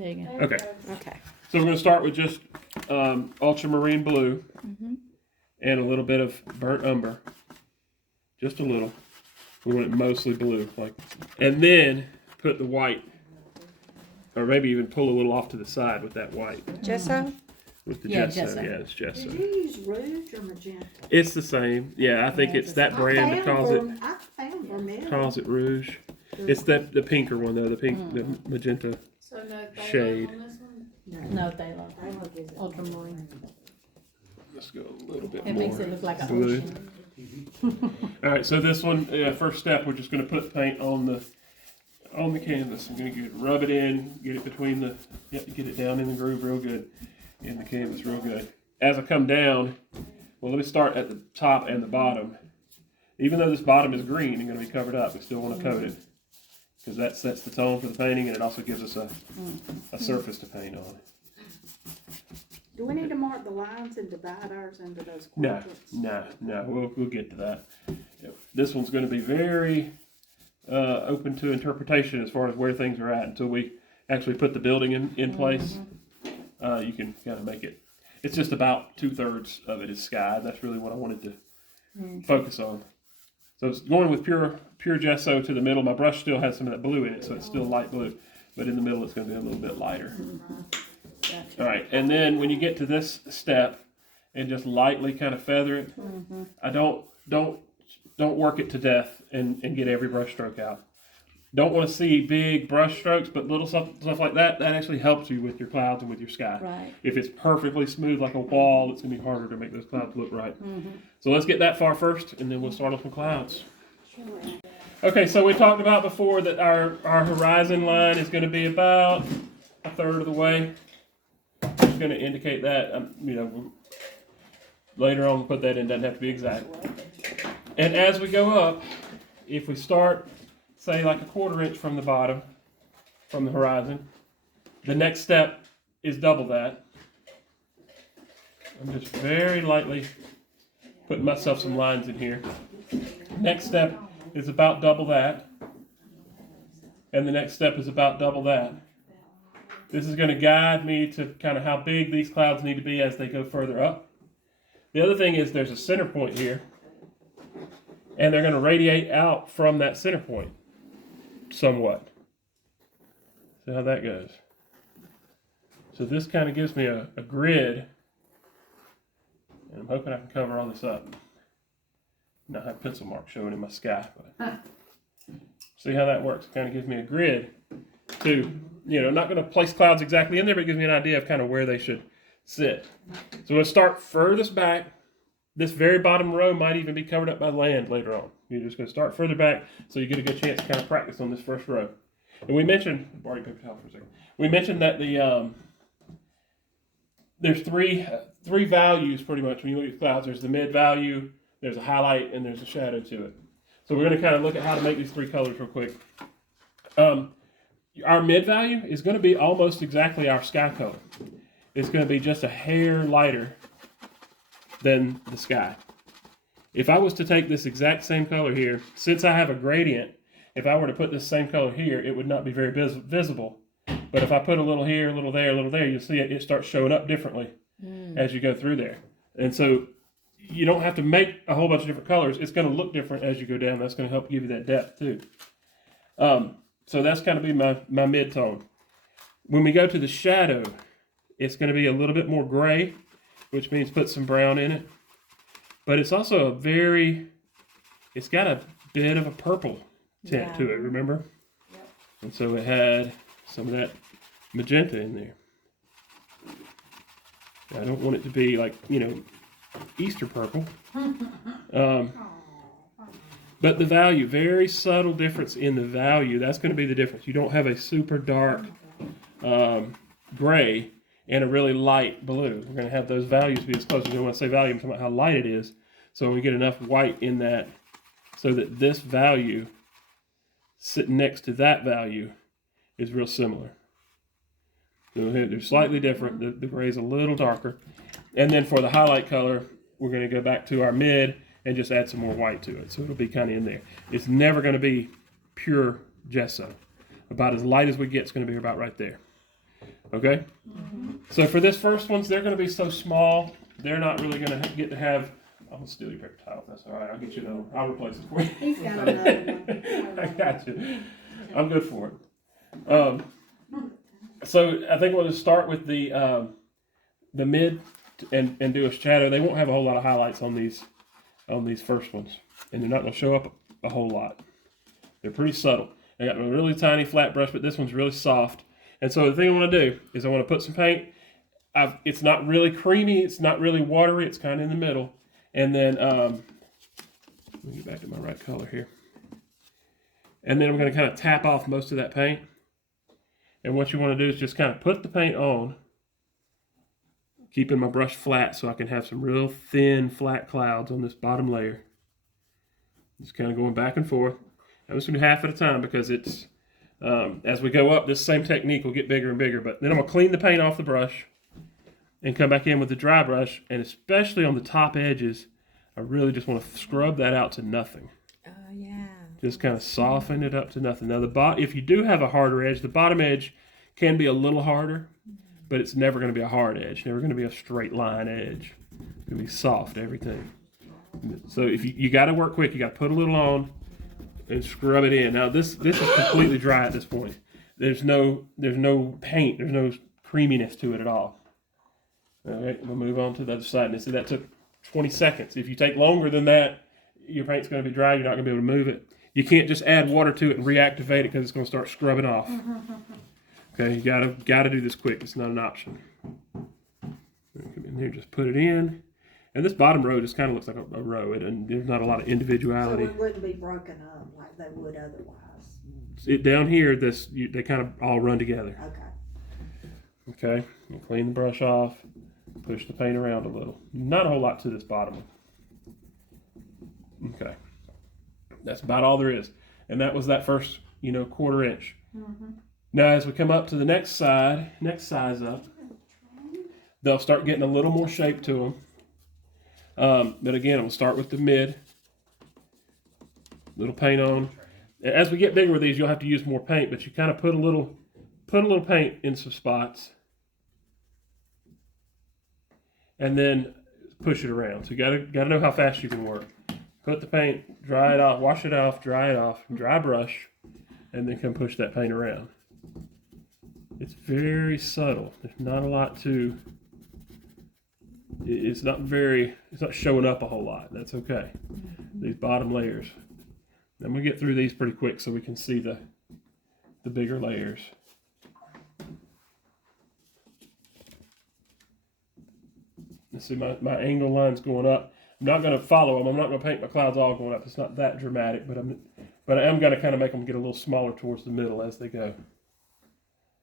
There you go. Okay. Okay. So we're going to start with just ultramarine blue and a little bit of burnt umber. Just a little. We want it mostly blue, and then put the white, or maybe even pull a little off to the side with that white. Gesso? With the Yeah, gesso. gesso. Yeah, it's gesso. Did you use rouge or magenta? It's the same. Yeah, I think it's that brand that calls it rouge. It's the pinker one though, the magenta So no shade. on this one? No, they love ultramarine. Let's go a little bit It more makes it look like an blue. ocean. All right, so this one, first step, we're just going to put paint on the canvas. I'm going to rub it in, get it between the, get it down in the groove real good, in the canvas real good. As I come down, well, let me start at the top and the bottom. Even though this bottom is green and going to be covered up, we still want to coat it because that sets the tone for the painting, and it also gives us a surface to paint on. Do we need to mark the lines and divide ours into those No, quadrants? no, we'll get to that. This one's going to be very open to interpretation as far as where things are at until we actually put the building in place. You can kind of make it. It's just about 2/3 of it is sky. That's really what I wanted to focus on. So it's going with pure gesso to the middle. My brush still has some of that blue in it, so it's still light blue, but in the middle it's going to be a little bit lighter. All right, and then when you get to this step, and just lightly kind of feather it, I don't work it to death and get every brush stroke out. Don't want to see big brush strokes, but little stuff like that actually helps you with your clouds and with your sky. Right. If it's perfectly smooth like a wall, it's going to be harder to make those clouds look right. So let's get that far first, and then we'll start off with clouds. Okay, so we talked about before that our horizon line is going to be about 1/3 of the way. Just going to indicate that, later on we'll put that in, doesn't have to be exact. And as we go up, if we start, say, like 1/4 inch from the bottom, from the horizon, the next step is double that. I'm just very lightly putting myself some lines in here. Next step is about double that. And the next step is about double that. This is going to guide me to kind of how big these clouds need to be as they go further up. The other thing is there's a center point here, and they're going to radiate out from that center point somewhat. See how that goes. So this kind of gives me a grid, and I'm hoping I can cover all this up. Now I have pencil marks showing in my sky, but see how that works. It kind of gives me a grid to, not going to place clouds exactly in there, but it gives me an idea of kind of where they should sit. So we'll start furthest back. This very bottom row might even be covered up by land later on. You're just going to start further back so you get a good chance to kind of practice on this first row. And we mentioned, borrow your paper towel for a second. We mentioned that there's three values pretty much when you look at clouds. There's the mid value, there's a highlight, and there's a shadow to it. So we're going to kind of look at how to make these three colors real quick. Our mid value is going to be almost exactly our sky color. It's going to be just a hair lighter than the sky. If I was to take this exact same color here, since I have a gradient, if I were to put this same color here, it would not be very visible. But if I put a little here, a little there, you'll see it starts showing up differently as you go through there. And so you don't have to make a whole bunch of different colors. It's going to look different as you go down. That's going to help give you that depth too. So that's going to be my mid-tone. When we go to the shadow, it's going to be a little bit more gray, which means put some brown in it. But it's also it's got a bit of a purple tint to it, remember? Yep. And so it had some of that magenta in there. I don't want it to be like, Easter purple. But the value, very subtle difference in the value. That's going to be the difference. You don't have a super dark gray and a really light blue. We're going to have those values be as close as you want to say value. I'm talking about how light it is. So we get enough white in that so that this value sitting next to that value is real similar. So they're slightly different. The gray is a little darker. And then for the highlight color, we're going to go back to our mid and just add some more white to it. So it'll be kind of in there. It's never going to be pure gesso. About as light as we get, it's going to be about right there. Okay? So for this first ones, they're going to be so small, they're not really going to get to have. I'm going to steal your paper towel. That's all right. I'll get you another one. I'll replace it for you. He's got another one. I got you. I'm good for it. So I think we'll just start with the mid and do a shadow. They won't have a whole lot of highlights on these first ones, and they're not going to show up a whole lot. They're pretty subtle. I got a really tiny flat brush, but this one's really soft. And so the thing I want to do is I want to put some paint. It's not really creamy. It's not really watery. It's kind of in the middle. And then let me get back to my right color here. And then I'm going to kind of tap off most of that paint. And what you want to do is just kind of put the paint on, keeping my brush flat so I can have some real thin, flat clouds on this bottom layer. Just kind of going back and forth. I'm just going to do half at a time because it's, as we go up, this same technique will get bigger and bigger. But then I'm going to clean the paint off the brush and come back in with the dry brush. And especially on the top edges, I really just want to scrub that out to nothing. Oh, yeah. Just kind of soften it up to nothing. Now, if you do have a harder edge, the bottom edge can be a little harder, but it's never going to be a hard edge. Never going to be a straight line edge. It's going to be soft, everything. So if you got to work quick, you got to put a little on and scrub it in. Now, this is completely dry at this point. There's no paint. There's no creaminess to it at all. All right, we'll move on to the other side. And see, that took 20 seconds. If you take longer than that, your paint's going to be dry. You're not going to be able to move it. You can't just add water to it and reactivate it because it's going to start scrubbing off. Okay, you gotta do this quick. It's not an option. Come in here, just put it in. And this bottom row just kind of looks like a row, and there's not a lot of individuality. So it wouldn't be broken up like they would otherwise. Down here, they kind of all run together. Okay. Okay, we'll clean the brush off, push the paint around a little. Not a whole lot to this bottom one. Okay, that's about all there is. And that was that first, 1/4 inch. Now as we come up to the next size up, they'll start getting a little more shape to them. But again, we'll start with the mid. Little paint on. As we get bigger with these, you'll have to use more paint, but you kind of put a little paint in some spots. And then push it around. So you gotta know how fast you can work. Put the paint, dry it off, wash it off, dry it off, dry brush, and then come push that paint around. It's very subtle. There's not a lot to. It's not showing up a whole lot. That's okay. These bottom layers. I'm gonna get through these pretty quick so we can see the bigger layers. Let's see, my angle line's going up. I'm not gonna follow them. I'm not gonna paint my clouds all going up. It's not that dramatic, but I am gonna kind of make them get a little smaller towards the middle as they go.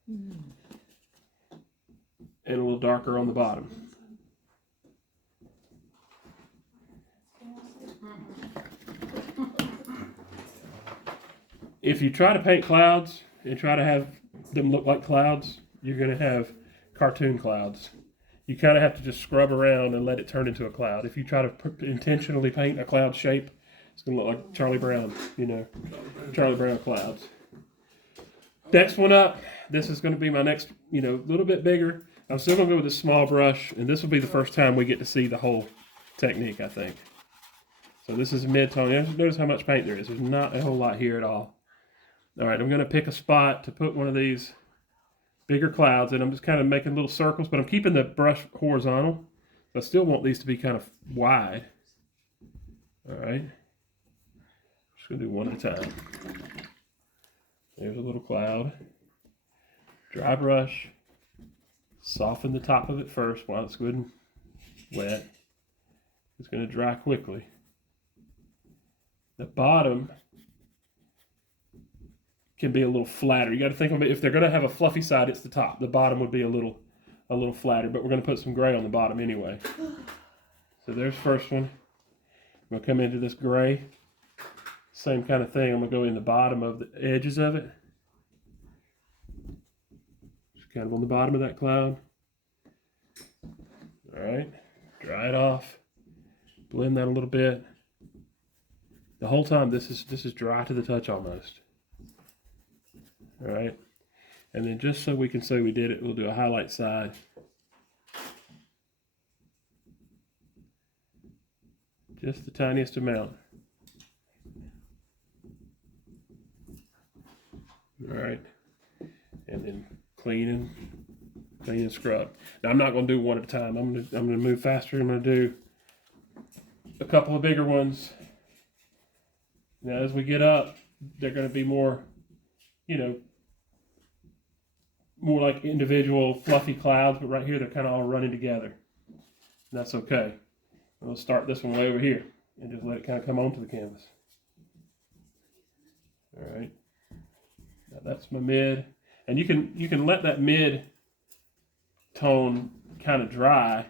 And a little darker on the bottom. If you try to paint clouds and try to have them look like clouds, you're going to have cartoon clouds. You kind of have to just scrub around and let it turn into a cloud. If you try to intentionally paint a cloud shape, it's going to look like Charlie Brown, Charlie Brown clouds. Next one up, this is going to be my next, little bit bigger. I'm still going to go with a small brush, and this will be the first time we get to see the whole technique, I think. So this is a mid-tone. Notice how much paint there is. There's not a whole lot here at all. All right, I'm going to pick a spot to put one of these bigger clouds, and I'm just kind of making little circles, but I'm keeping the brush horizontal. I still want these to be kind of wide. All right. Just going to do one at a time. There's a little cloud. Dry brush. Soften the top of it first while it's good and wet. It's going to dry quickly. The bottom can be a little flatter. You got to think of it. If they're going to have a fluffy side, it's the top. The bottom would be a little flatter, but we're going to put some gray on the bottom anyway. So there's the first one. I'm going to come into this gray. Same kind of thing. I'm going to go in the bottom of the edges of it. Just kind of on the bottom of that cloud. All right. Dry it off. Blend that a little bit. The whole time this is dry to the touch almost. All right. And then just so we can say we did it, we'll do a highlight side. Just the tiniest amount. All right. And then clean and scrub. Now I'm not going to do one at a time. I'm going to move faster. I'm going to do a couple of bigger ones. Now as we get up, they're going to be more, more like individual fluffy clouds, but right here they're kind of all running together. And that's okay. We'll start this one way over here and just let it kind of come onto the canvas. All right. Now that's my mid. And you can let that mid tone kind of dry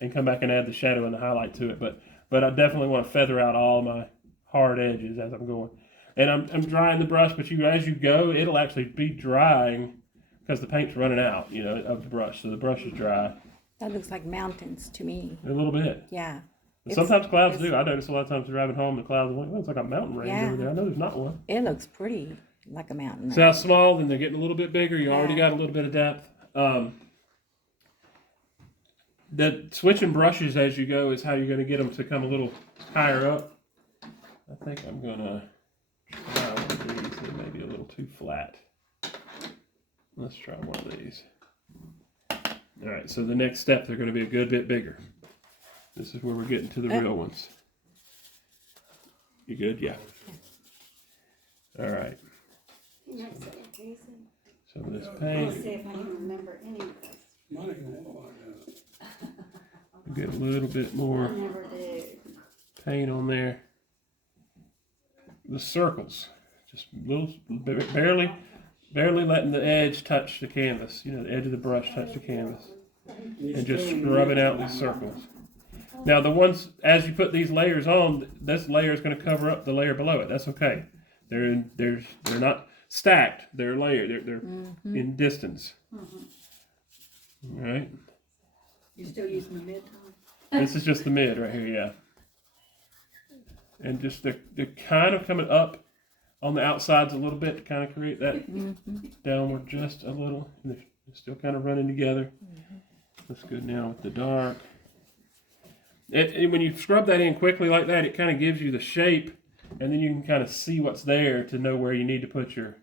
and come back and add the shadow and the highlight to it. But I definitely want to feather out all my hard edges as I'm going. And I'm drying the brush, but as you go, it'll actually be drying because the paint's running out, of the brush. So the brush is dry. That looks like mountains to me. A little bit. Yeah. Sometimes clouds do. I notice a lot of times driving home, the clouds are like, well, it's like a mountain range over there. I know there's not one. It looks pretty like a mountain. See how small, then they're getting a little bit bigger. You already got a little bit of depth. The switching brushes as you go is how you're going to get them to come a little higher up. I think I'm going to try one of these. They may be a little too flat. Let's try one of these. All right, so the next step, they're going to be a good bit bigger. This is where we're getting to the real ones. You good? Yeah. All right. Some of this paint. See if I can remember any of this. Get a little bit more paint on there. The circles, just little, barely letting the edge touch the canvas. The edge of the brush touch the canvas, and just scrubbing out these circles. Now the ones, as you put these layers on, this layer is going to cover up the layer below it. That's okay. They're not stacked. They're layered. They're in distance. All right. You're still using the mid-tone? This is just the mid right here, yeah. And just they're kind of coming up on the outsides a little bit to kind of create that downward just a little. And they're still kind of running together. Looks good now with the dark. When you scrub that in quickly like that, it kind of gives you the shape, and then you can kind of see what's there to know where you need to put your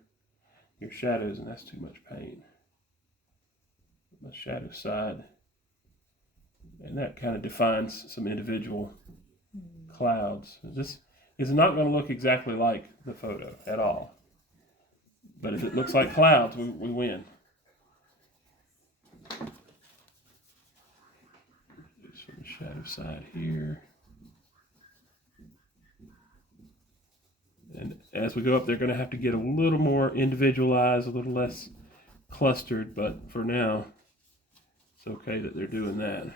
shadows, and that's too much paint. The shadow side. And that kind of defines some individual clouds. This is not going to look exactly like the photo at all. But if it looks like clouds, we win. Just from the shadow side here. And as we go up, they're going to have to get a little more individualized, a little less clustered. But for now, it's okay that they're doing that.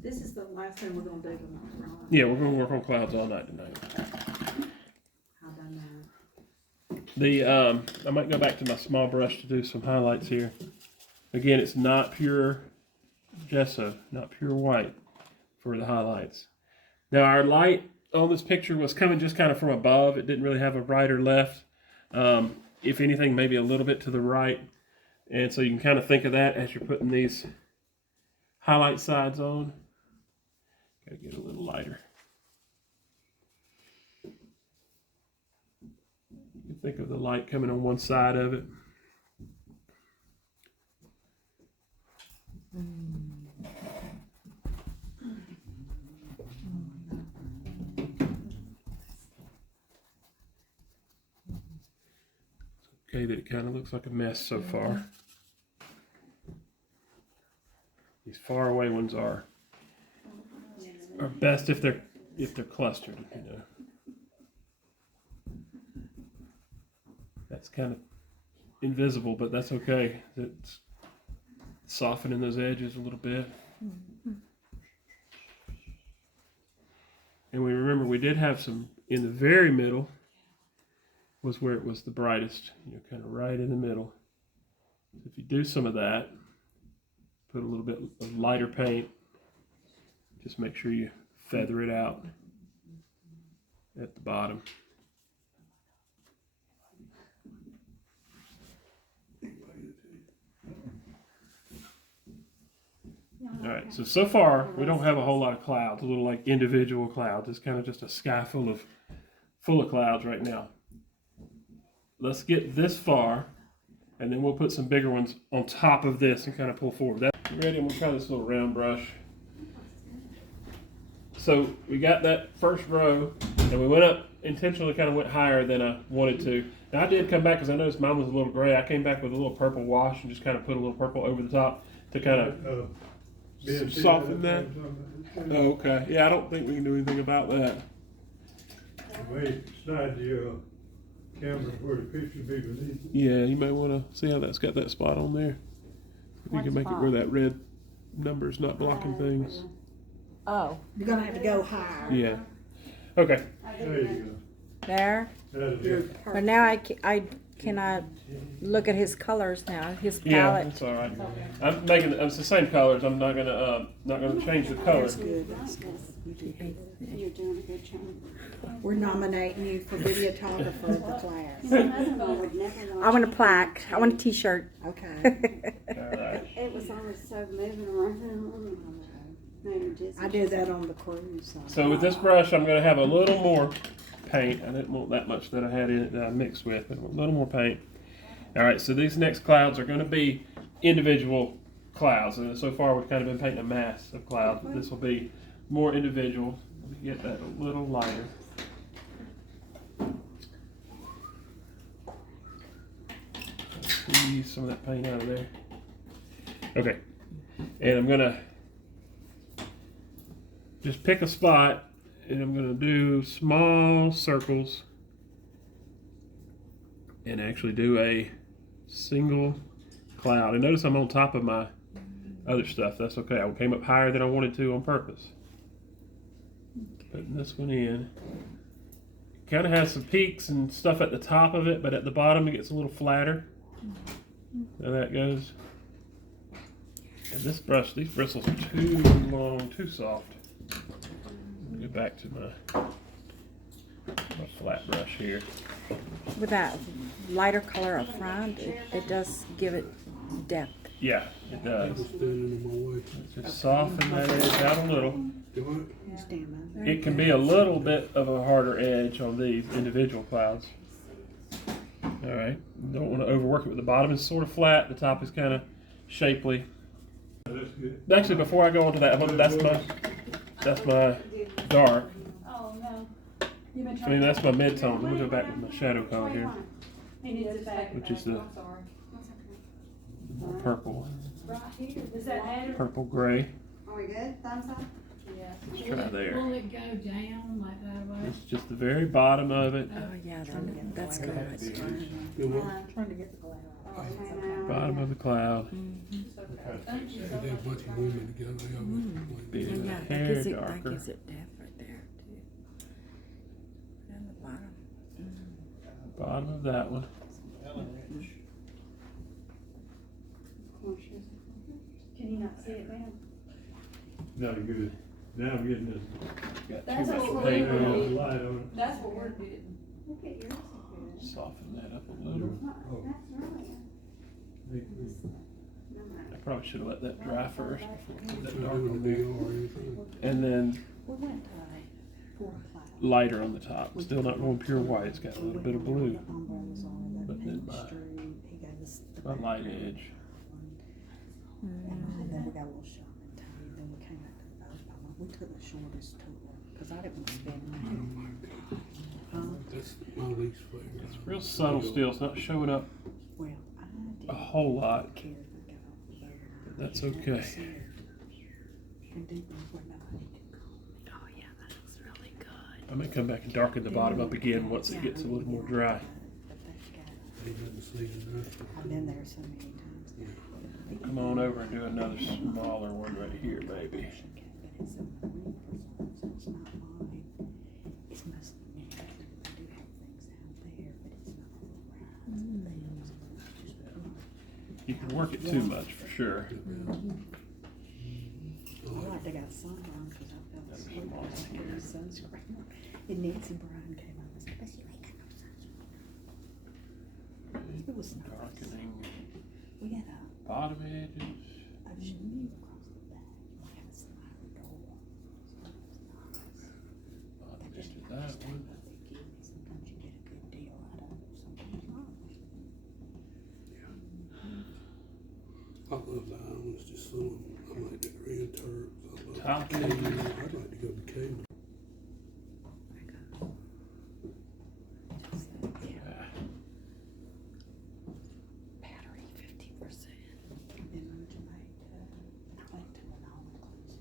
This is the last thing we're going to do tonight, right? Yeah, we're going to work on clouds all night tonight. How done that? I might go back to my small brush to do some highlights here. Again, it's not pure gesso, not pure white for the highlights. Now our light on this picture was coming just kind of from above. It didn't really have a right or left. If anything, maybe a little bit to the right. And so you can kind of think of that as you're putting these highlight sides on. Gotta get a little lighter. You think of the light coming on one side of it. It's okay that it kind of looks like a mess so far. These far away ones are best if they're clustered, That's kind of invisible, but that's okay. It's softening those edges a little bit. And we remember we did have some in the very middle was where it was the brightest, kind of right in the middle. If you do some of that, put a little bit of lighter paint. Just make sure you feather it out at the bottom. All right, so far we don't have a whole lot of clouds, a little like individual clouds. It's kind of just a sky full of clouds right now. Let's get this far, and then we'll put some bigger ones on top of this and kind of pull forward. That ready? I'm gonna try this little round brush. So we got that first row, and we went up, intentionally kind of went higher than I wanted to. Now I did come back because I noticed mine was a little gray. I came back with a little purple wash and just kind of put a little purple over the top to kind of soften that. Oh, okay. Yeah, I don't think we can do anything about that. Wait, slide your camera where the picture be beneath. Yeah, you might want to see how that's got that spot on there. You can make it where that red number's not blocking things. Oh, You're gonna have to go higher. Yeah. Okay. There you there. go. That'll do it. But now I cannot look at his colors now, his Yeah, palette. it's all right. I'm making it's the same colors. I'm not gonna change the color. That's good, that's good. You're doing a good job. We're nominating you for videographer of the class. I would never I want a plaque. I want a T-shirt. Okay. All right. It was always so moving around. Made me dizzy. I did that on the cruise. So with this brush, I'm gonna have a little more paint. I didn't want that much that I had in it that I mixed with, but a little more paint. All right, so these next clouds are gonna be individual clouds. And so far we've kind of been painting a mass of clouds, but this will be more individual. Let me get that a little lighter. Squeeze some of that paint out of there. Okay, and I'm gonna just pick a spot, and I'm gonna do small circles and actually do a single cloud. And notice I'm on top of my other stuff. That's okay. I came up higher than I wanted to on purpose. Putting this one in. Kind of has some peaks and stuff at the top of it, but at the bottom it gets a little flatter. There that goes. And this brush, these bristles are too long, too soft. Get back to my flat brush here. With that lighter color up front, it does give it depth. Yeah, it does. Standing in my way. Just soften that edge out a little. Do Stand by. It can be a little bit of a harder edge on these individual clouds. All right, don't want to overwork it. With the bottom is sort of flat, the top is kind of shapely. That's good. Actually, before I go on to that, that's my dark. Oh, no. You've been I mean, that's my mid-tone. Let me go back with my shadow color here, He needs it back. which is the I'm sorry. purple, Right here. Is that added? purple gray. Are we good? Thumbs up? Yeah. Let's try there. Will it go down like that way? It's just the very bottom of it. Oh yeah, that's good. Good one. Trying to get the glare off. Bottom of the cloud. Thank you. They have a bunch of women together. They always Be Yeah, the that hair gives it darker. depth right there too. And the bottom. Bottom of that one. Can you not see it now? No, good. Now I'm getting this. Got That's too much what paint we're on. doing. Light on That's what we're getting. Look at yours. Good. Soften that up a little. That's really I probably should have let that dry first before I put that it. dark Not on doing a there. deal or anything. And then We went to 4 o'clock. lighter on the top. Still not going pure white. It's got a little bit of blue. The umbrellas on that But then pink my- street. He gave us the My back light one. edge. And then we got a little shopping time. Then we came out to the boat. We took the shortest tour because I didn't want to spend Oh money. my God. Huh? That's my least favorite. It's real subtle still. It's not showing up Well, I didn't a whole lot. care if we got over there. But that's okay. And deep in where nobody could go. Oh yeah, that looks really good. I may come back and darken the bottom up again once it gets a little more dry. But they've got, Ain't nothing seen enough. I've been there so many times. Come on over and do another smaller one right here, baby. But it's a marine resort, so it's not mine. It's mostly me. They do have things out there, but it's not all around. You can work it too much for sure. I like they got sunburn because I fell asleep last night with sunscreen. And Nancy Bryan came out and said, "But you ain't got no sunscreen." It was nice. Darkening We had a bottom edges. ocean view across the back. love the islands, just some. I like the Grand Turks. I love Top. Cayman. I'd like to go to Cayman. Battery 50%. Been on Jamaica. I went to an all-inclusive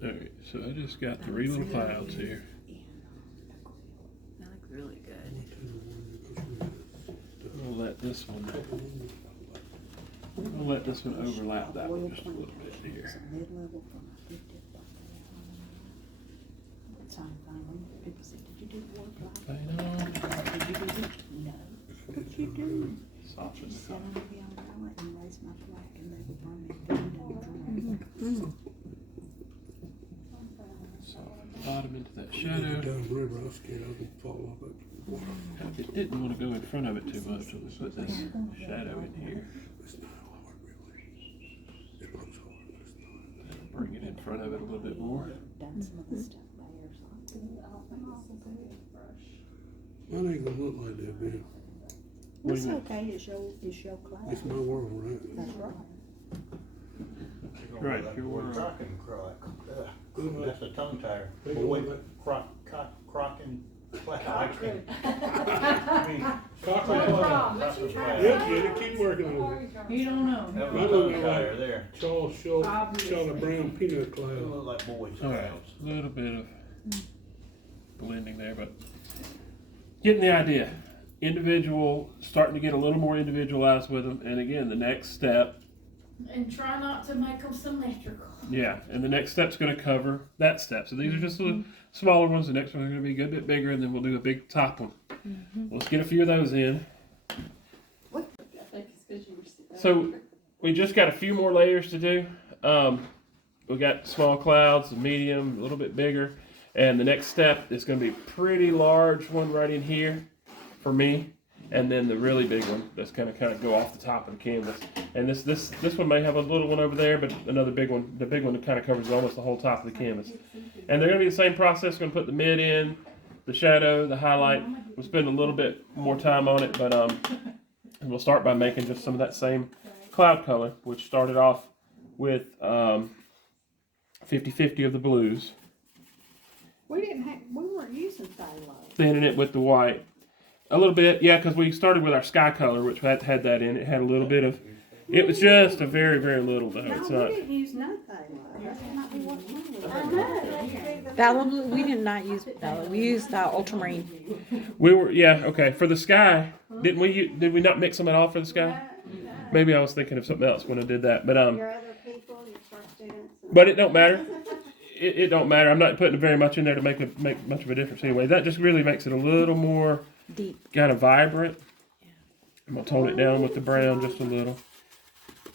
here. Alright, so I just got 3 little clouds here. That looks really good. I'll let this one overlap that one just a little bit here. It's a mid-level from a 50th Same thing. People said, did you do the work like Paint on. that? Did you do it? No. What you do? Soften Just it sat up. on the umbrella and raised my flag and they would bring me food and drink. Soften the bottom into that Shadow. shadow. Down the river, I was scared I would fall off that water. It didn't want to go in front of it too much, so we put this shadow in here. It's not hard, really. It looks hard, but it's not. Bring it in front of it a little bit more. Done some of the stuff there, so. Mine ain't gonna look like that, man. What do It's you mean? okay, it's your class. It's my world, right? That's right. Right, your We're world. crocking croc. Good luck. That's a tongue tire. Hey, Well, wait, what? crocking, like ice cream. I mean, Cockroach. Yeah, get it, keep working on it. You don't know. that Mine was a look tongue like tire there. Charlie Brown peanut It cloud. looked like boys' Alright, clouds. a little bit of blending there, but getting the idea. Individual, starting to get a little more individualized with them, and again, the next step, And try not to make them symmetrical. yeah, and the next step's going to cover that step. So these are just the smaller ones. The next one's going to be a good bit bigger, and then we'll do a big top one. Let's get a few of those in. I think it's 'cause you were sitting. So we just got a few more layers to do. We got small clouds, a medium, a little bit bigger, and the next step is going to be a pretty large one right in here for me, and then the really big one that's going to kind of go off the top of the canvas. And this one may have a little one over there, but another big one. The big one that kind of covers almost the whole top of the canvas. And they're going to be the same process. We're going to put the mid in, the shadow, the highlight. We'll spend a little bit more time on it, but and we'll start by making just some of that same cloud color, which started off with 50-50 of the blues, We weren't using phthalo. thinning it with the white. A little bit, yeah, because we started with our sky color, which had that in. It had a little bit of, it was just a very, very little though. It's No, not. we didn't use no phthalo. That's not what we were. I know. Phthalo, we did not use phthalo. We used ultramarine. We were, yeah, okay. For the sky, did we not mix them at all for the sky? Maybe I was thinking of something else when I did that, but Your other people, your first students. but it don't matter. It don't matter. I'm not putting very much in there to make much of a difference anyway. That just really makes it a little more Deep. kind of vibrant. I'm gonna tone it down with the brown just a little.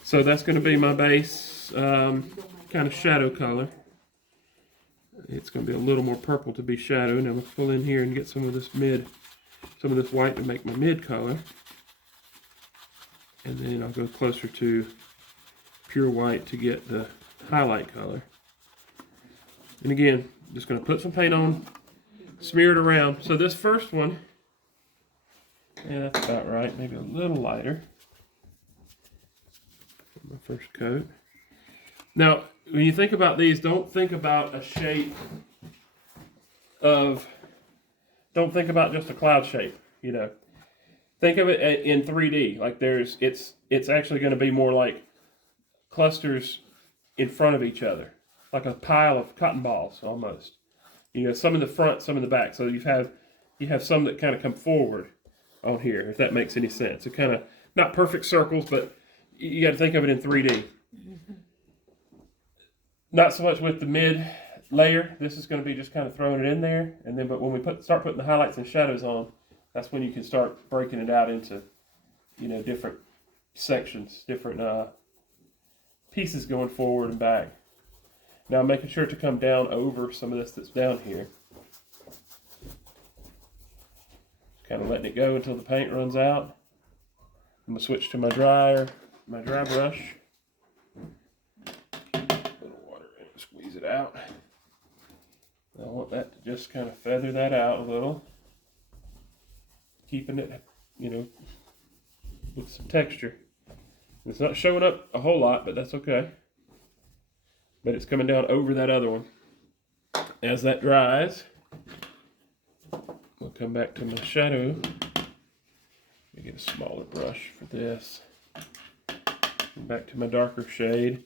So that's gonna be my base kind of shadow color. It's gonna be a little more purple to be shadow, and I'm gonna pull in here and get some of this white to make my mid color. And then I'll go closer to pure white to get the highlight color. And again, just going to put some paint on, smear it around. So this first one, yeah, that's about right. Maybe a little lighter. My first coat. Now, when you think about these, don't think about a shape of, don't think about just a cloud shape, you know. Think of it in 3D. Like it's actually going to be more like clusters in front of each other, like a pile of cotton balls almost. You know, some in the front, some in the back. So you have some that kind of come forward on here, if that makes any sense. It kind of not perfect circles, but you got to think of it in 3D. Not so much with the mid layer. This is going to be just kind of throwing it in there, and then but when we start putting the highlights and shadows on, that's when you can start breaking it out into, you know, different sections, different pieces going forward and back. Now I'm making sure to come down over some of this that's down here. Just kind of letting it go until the paint runs out. I'm gonna switch to my dry brush. A little water in it, squeeze it out. I want that to just kind of feather that out a little. Keeping it, you know, with some texture. It's not showing up a whole lot, but that's okay. But it's coming down over that other one. As that dries, we'll come back to my shadow. Let me get a smaller brush for this. Back to my darker shade.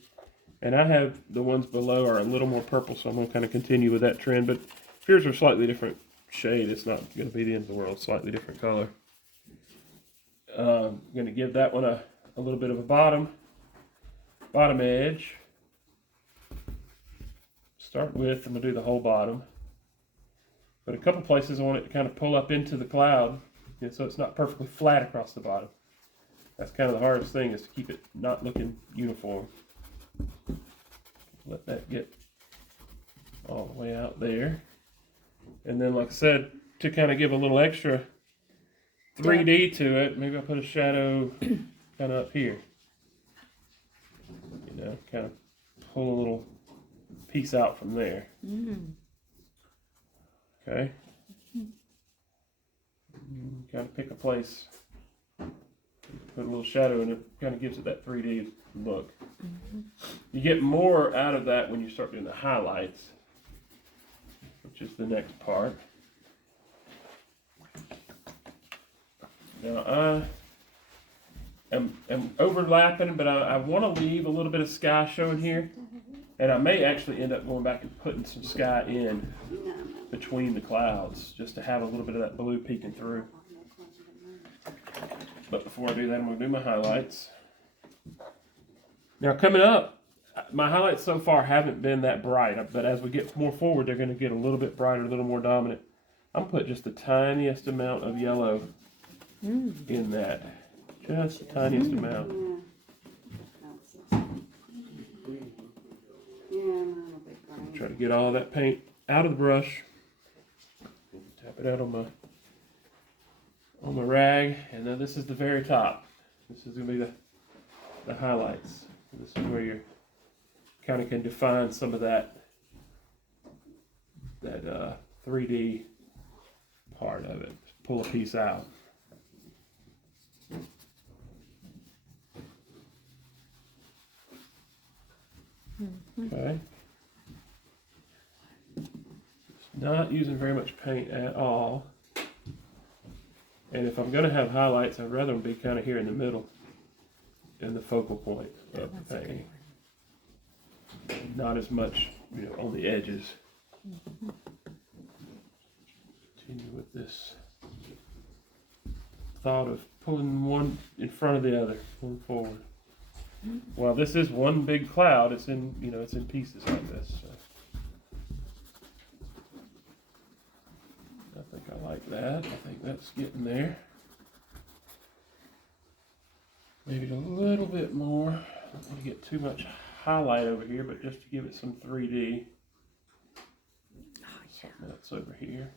And I have the ones below are a little more purple, so I'm going to kind of continue with that trend. But if yours are slightly different shade, it's not going to be the end of the world. Slightly different color. I'm going to give that one a little bit of a bottom edge. Start with, I'm going to do the whole bottom. But a couple places I want it to kind of pull up into the cloud, so it's not perfectly flat across the bottom. That's kind of the hardest thing, is to keep it not looking uniform. Let that get all the way out there. And then, like I said, to kind of give a little extra 3D to it, maybe I'll put a shadow kind of up here. You know, kind of pull a little piece out from there. Okay. Kind of pick a place, put a little shadow in it, kind of gives it that 3D look. You get more out of that when you start doing the highlights, which is the next part. Now I am overlapping, but I want to leave a little bit of sky showing here, and I may actually end up going back and putting some sky in between the clouds, just to have a little bit of that blue peeking through. But before I do that, I'm going to do my highlights. Now coming up, my highlights so far haven't been that bright, but as we get more forward, they're going to get a little bit brighter, a little more dominant. I'm going to put just the tiniest amount of yellow in that. Just the tiniest amount. Try to get all that paint out of the brush. Tap it out on my rag, and then this is the very top. This is going to be the highlights. This is where you kind of can define some of that 3D part of it. Pull a piece out. Okay. Not using very much paint at all. And if I'm going to have highlights, I'd rather them be kind of here in the middle, in the focal point of the painting. Not as much, on the edges. Continue with this thought of pulling one in front of the other, pulling forward. Well, this is one big cloud. It's in, it's in pieces like this. So. I think I like that. I think that's getting there. Maybe a little bit more. I don't want to get too much highlight over here, but just to give it some 3D. That's over here.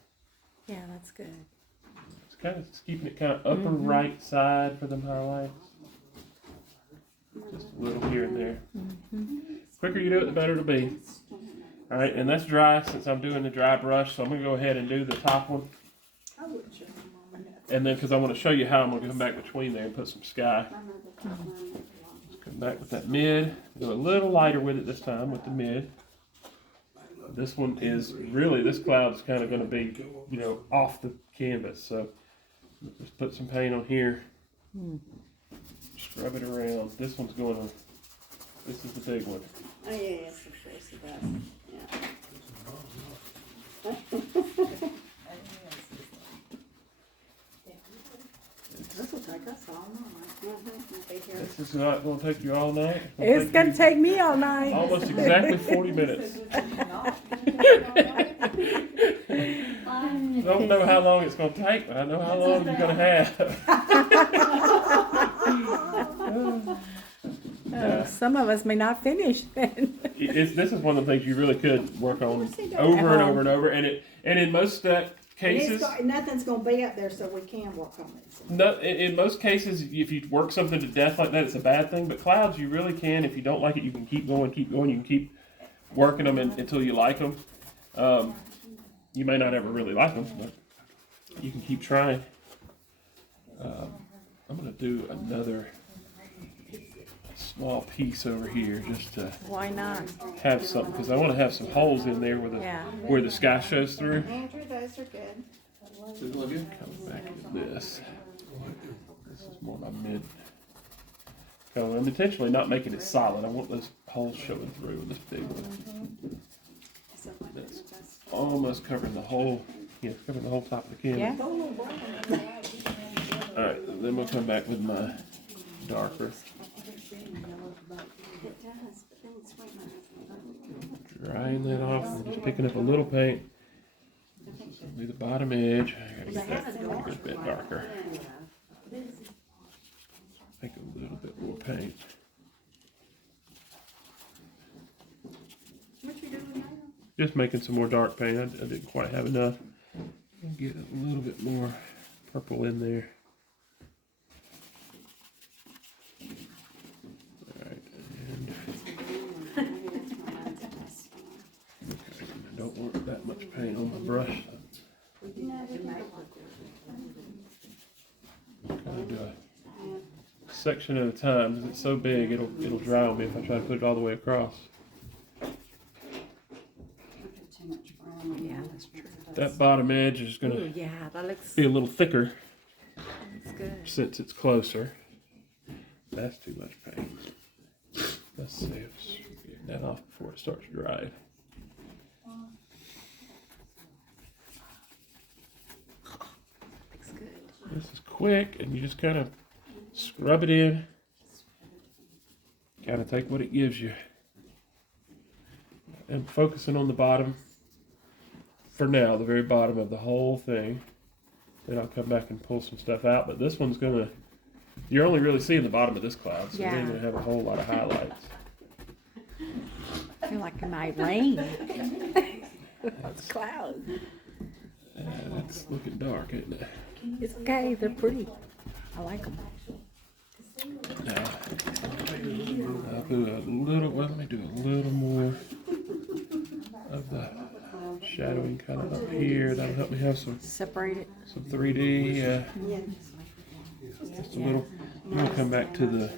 Yeah, that's good. It's keeping it kind of upper right side for them highlights. Just a little here and there. Quicker you do it, the better it'll be. All right, and that's dry since I'm doing the dry brush, so I'm going to go ahead and do the top one. And then, because I want to show you how I'm going to come back between there and put some sky. Just come back with that mid. Go a little lighter with it this time with the mid. This one is really, this cloud is kind of going to be, off the canvas. So just put some paint on here. Scrub it around. This one's going on. This is the big one. Oh, yeah, yes, for sure, it's the best. This will take us all night. This is not going to take you all night. It's going to take me all night. Almost exactly 40 minutes. I don't know how long it's going to take, but I know how long you're going to have. Some of us may not finish then. This is one of the things you really could work on over and over and over. And in most cases, nothing's going to be up there, so we can work on it. So. No, in most cases, if you work something to death like that, it's a bad thing. But clouds, you really can. If you don't like it, you can keep going. You can keep working them until you like them. You may not ever really like them, but you can keep trying. I'm going to do another small piece over here just to Why not? have something, because I want to have some holes in there Yeah. where the sky shows through. Andrew, those are good. Come back with this. This is more my mid color. I'm intentionally not making it solid. I want those holes showing through in this big one. That's almost covering the whole, yeah, covering the whole top of the canvas. Yeah. Alright, then we'll come back with my darker. It does, but then it's right. Drying that off and just picking up a little paint. Be the bottom edge. I gotta get that a good bit darker. Make a little bit more paint. What you doing now? Just making some more dark paint. I didn't quite have enough. Get a little bit more purple in there. Alright, and I don't want that much paint on my brush. Kind of do a section at a time because it's so big it'll dry on me if I try to put it all the way across. Yeah, that's true. That bottom edge is going Ooh, to yeah, that looks be a little thicker good. since it's closer. That's too much paint. Let's see if get that off before it starts drying. Looks good. This is quick, and you just kind of scrub it in. Kind of take what it gives you. And focusing on the bottom, for now, the very bottom of the whole thing. Then I'll come back and pull some stuff out, but this one's gonna, you're only really seeing the bottom of this cloud, so it ain't gonna have a whole lot of highlights. I feel like it might rain. It's cloud. That's looking dark, isn't it? It's okay, they're pretty. I like them. Now, I'll do a little, well, let me do a little more of the shadowing kind of up here. That'll help me have some Separate it. 3D, just a little. I'm gonna come back to the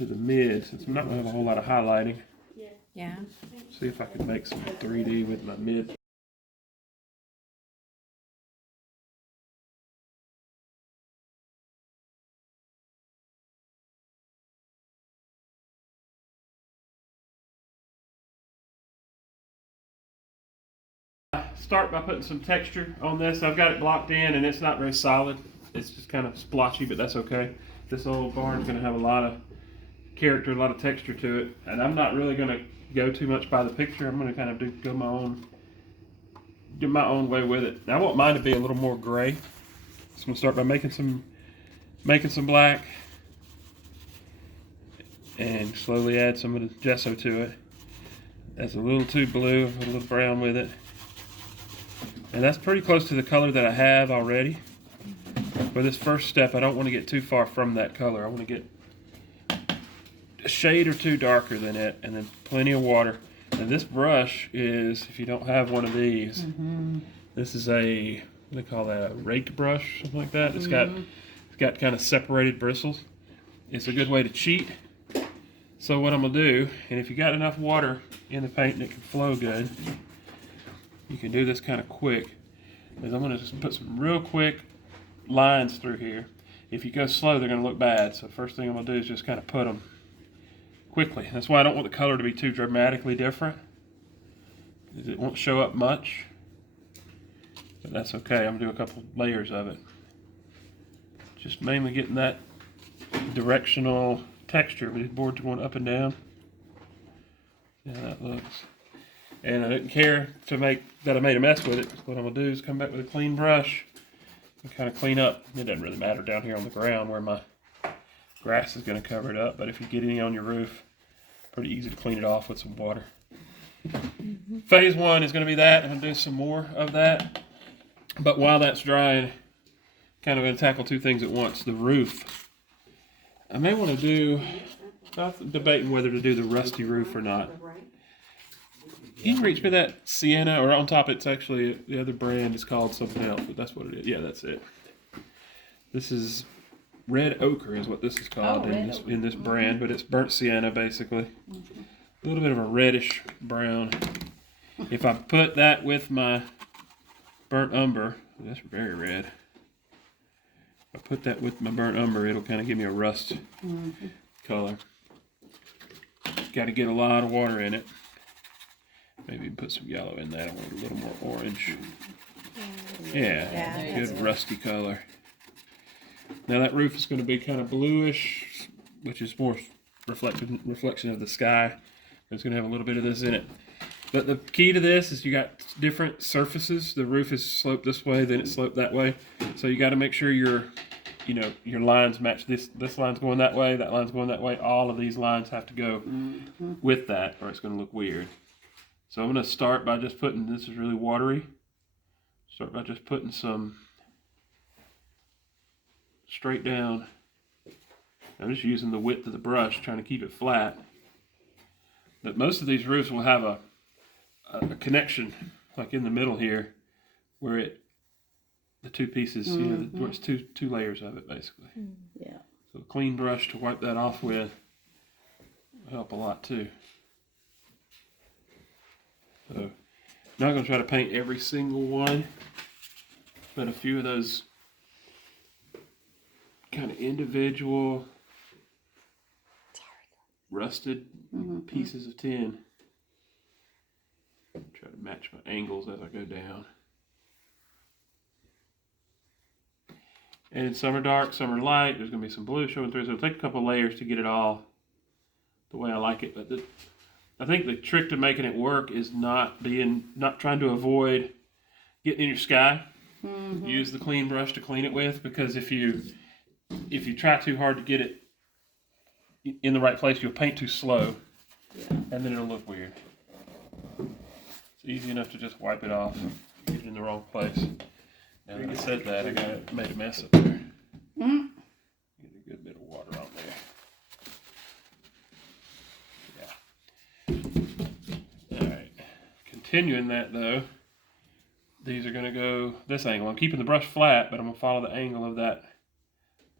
mid since I'm not gonna have a whole lot of highlighting. Yeah. See if I can make some 3D with my mid. Start by putting some texture on this. I've got it blocked in and it's not very solid. It's just kind of splotchy, but that's okay. This old barn's gonna have a lot of character, a lot of texture to it. And I'm not really gonna go too much by the picture. I'm gonna kind of do my own way with it. Now I want mine to be a little more gray. So I'm gonna start by making some black and slowly add some of the gesso to it. That's a little too blue, a little brown with it. And that's pretty close to the color that I have already. For this first step, I don't want to get too far from that color. I want to get a shade or two darker than it, and then plenty of water. And this brush is, if you don't have one of these, this is a, what do they call that, a raked brush, something like that. It's got kind of separated bristles. It's a good way to cheat. So what I'm gonna do, and if you got enough water in the paint and it can flow good, you can do this kind of quick, is I'm gonna just put some real quick lines through here. If you go slow, they're gonna look bad. So first thing I'm gonna do is just kind of put them quickly. That's why I don't want the color to be too dramatically different. It won't show up much, but that's okay. I'm gonna do a couple layers of it. Just mainly getting that directional texture. These boards are going up and down. See how that looks. And I didn't care to make that I made a mess with it. What I'm gonna do is come back with a clean brush and kind of clean up. It doesn't really matter down here on the ground where my grass is gonna cover it up, but if you get any on your roof, pretty easy to clean it off with some water. Phase one is gonna be that. I'm gonna do some more of that. But while that's drying, kind of gonna tackle two things at once. The roof. I may want to do, I'm debating whether to do the rusty roof or not. You can reach me that Sienna, or on top it's actually, the other brand is called something else, but that's what it is. Yeah, that's it. This is red ochre is what this is called Oh, red in this brand, but it's burnt sienna basically. A little bit of a reddish brown. If I put that with my burnt umber, that's very red. If I put that with my burnt umber, it'll kind of give me a rust color. Got to get a lot of water in it. Maybe put some yellow in that. I want a little more orange. Yeah, good rusty color. Now that roof is going to be kind of bluish, which is more reflection of the sky. It's going to have a little bit of this in it. But the key to this is you got different surfaces. The roof is sloped this way, then it's sloped that way. So you got to make sure your lines match. This line's going that way, that line's going that way. All of these lines have to go with that, or it's going to look weird. So I'm going to start by just putting, this is really watery. Start by just putting some straight down. I'm just using the width of the brush, trying to keep it flat. But most of these roofs will have a connection, like in the middle here, where the two pieces, where it's two layers of it basically. Yeah. So a clean brush to wipe that off with will help a lot too. So I'm not going to try to paint every single one, but a few of those kind of individual rusted pieces of tin. Try to match my angles as I go down. And some are dark, some are light. There's going to be some blue showing through, so it'll take a couple layers to get it all the way I like it. But I think the trick to making it work is not trying to avoid getting in your sky. Use the clean brush to clean it with, because if you try too hard to get it in the right place, you'll paint too slow, and then it'll look weird. It's easy enough to just wipe it off, get it in the wrong place. Now that I said that, I made a mess up there. Get a good bit of water on there. Yeah. All right. Continuing that though, these are going to go this angle. I'm keeping the brush flat, but I'm going to follow the angle of the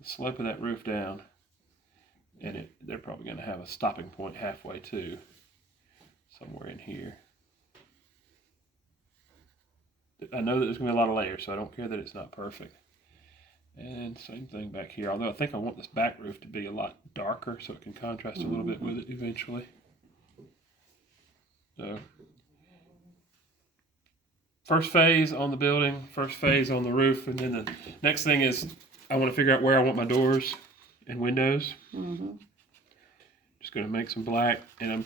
slope of that roof down. And they're probably going to have a stopping point halfway too, somewhere in here. I know that there's going to be a lot of layers, so I don't care that it's not perfect. And same thing back here, although I think I want this back roof to be a lot darker so it can contrast a little bit with it eventually. So, first phase on the building, first phase on the roof, and then the next thing is I want to figure out where I want my doors and windows. Just going to make some black, and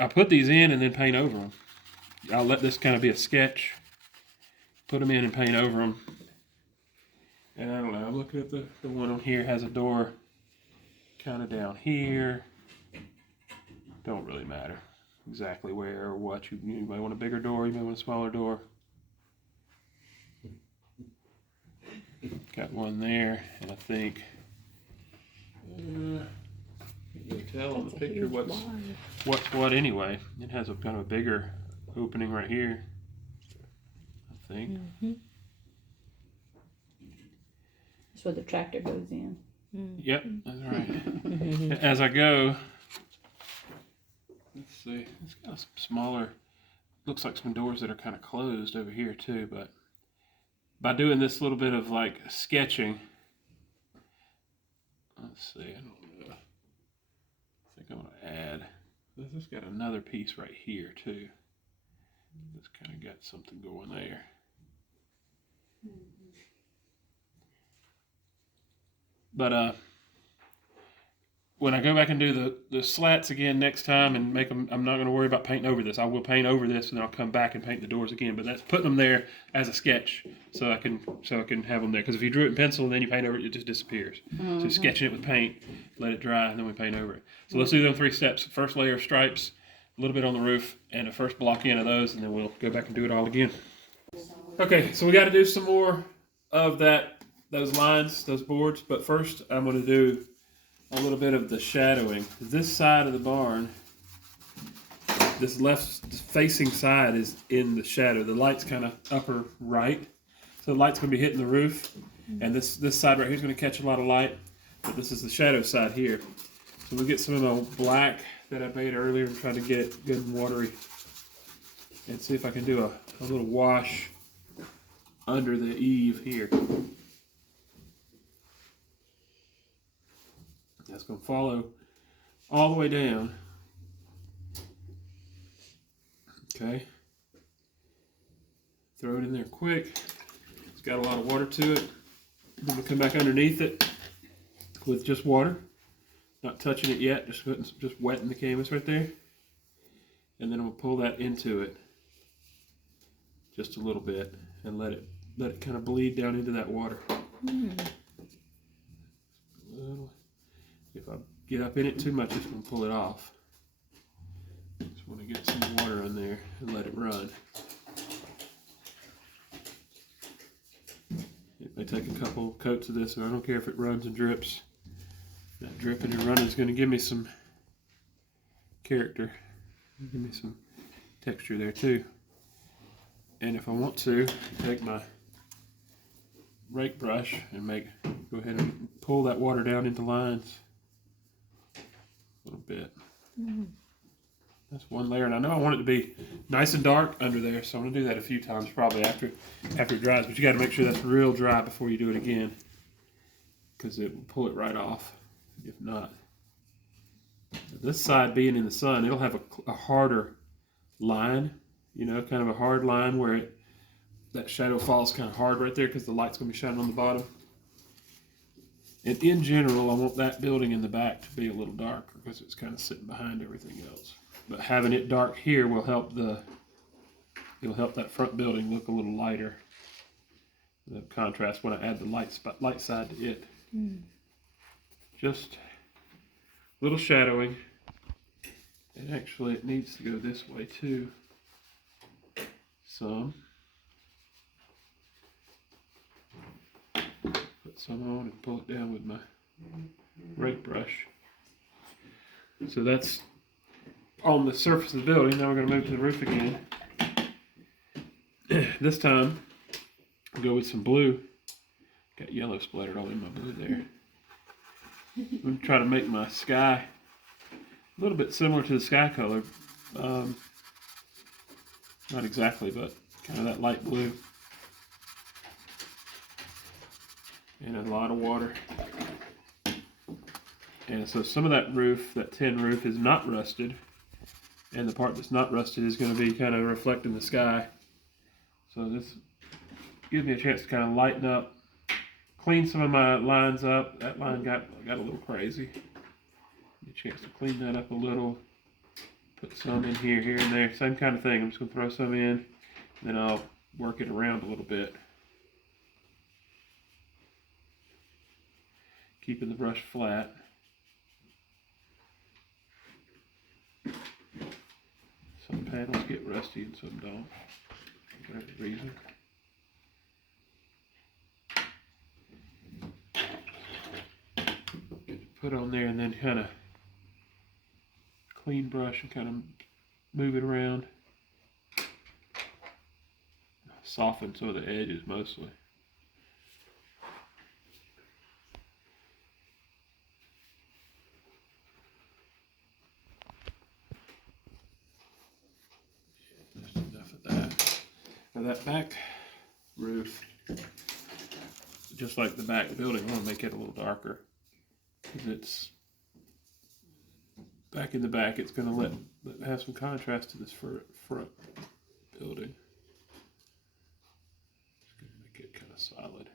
I put these in and then paint over them. I'll let this kind of be a sketch. Put them in and paint over them. And I don't know, I'm looking at the one on here has a door kind of down here. Don't really matter exactly where or what. You might want a bigger door, you might want a smaller door. Got one there, and I think you can tell on the picture what's what anyway. It has a kind of a bigger opening right here, I think. That's where the tractor goes in. Yep, that's right. As I go, let's see, it's got some smaller, looks like some doors that are kind of closed over here too, but by doing this little bit of like sketching, let's see, I don't know, I think I'm going to add, this has got another piece right here too. It's kind of got something going there. But when I go back and do the slats again next time and make them, I'm not going to worry about painting over this. I will paint over this and then I'll come back and paint the doors again. But that's putting them there as a sketch so I can have them there. Because if you drew it in pencil and then you paint over it, it just disappears. So sketching it with paint, let it dry, and then we paint over it. So let's do them 3 steps. First layer of stripes, a little bit on the roof, and a first block in of those, and then we'll go back and do it all again. Okay, so we got to do some more of those lines, those boards, but first I'm going to do a little bit of the shadowing. This side of the barn, this left facing side is in the shadow. The light's kind of upper right, so the light's going to be hitting the roof, and this side right here is going to catch a lot of light. But this is the shadow side here. So we'll get some of the black that I made earlier and try to get it good and watery. And see if I can do a little wash under the eave here. That's going to follow all the way down. Okay. Throw it in there quick. It's got a lot of water to it. I'm going to come back underneath it with just water. Not touching it yet, just wetting the canvas right there. And then we'll pull that into it just a little bit and let it kind of bleed down into that water. If I get up in it too much, it's going to pull it off. Just want to get some water in there and let it run. It may take a couple coats of this, and I don't care if it runs and drips. That dripping and running is going to give me some character. Give me some texture there too. And if I want to, take my rake brush and go ahead and pull that water down into lines a little bit. That's one layer, and I know I want it to be nice and dark under there, so I'm going to do that a few times probably after it dries. But you got to make sure that's real dry before you do it again, because it will pull it right off if not. This side being in the sun, it'll have a harder line, you know, kind of a hard line where that shadow falls kind of hard right there because the light's going to be shining on the bottom. And in general, I want that building in the back to be a little darker because it's kind of sitting behind everything else. But having it dark here will help it'll help that front building look a little lighter. The contrast when I add the light side to it. Just a little shadowing. And actually it needs to go this way too. Some. Put some on and pull it down with my rake brush. So that's on the surface of the building. Now we're going to move to the roof again. This time, I'll go with some blue. Got yellow splattered all in my blue there. I'm going to try to make my sky a little bit similar to the sky color. Not exactly, but kind of that light blue. And a lot of water. And so some of that roof, that tin roof, is not rusted. And the part that's not rusted is going to be kind of reflecting the sky. So this gives me a chance to kind of lighten up, clean some of my lines up. That line got a little crazy. Give me a chance to clean that up a little. Put some in here, here and there. Same kind of thing. I'm just going to throw some in, and then I'll work it around a little bit. Keeping the brush flat. Some panels get rusty and some don't, for whatever reason. Get to put on there and then kind of clean brush and kind of move it around. Soften some of the edges mostly. That back roof, just like the back building, I want to make it a little darker because it's back in the back. It's going to have some contrast to this front building. It's going to make it kind of solid.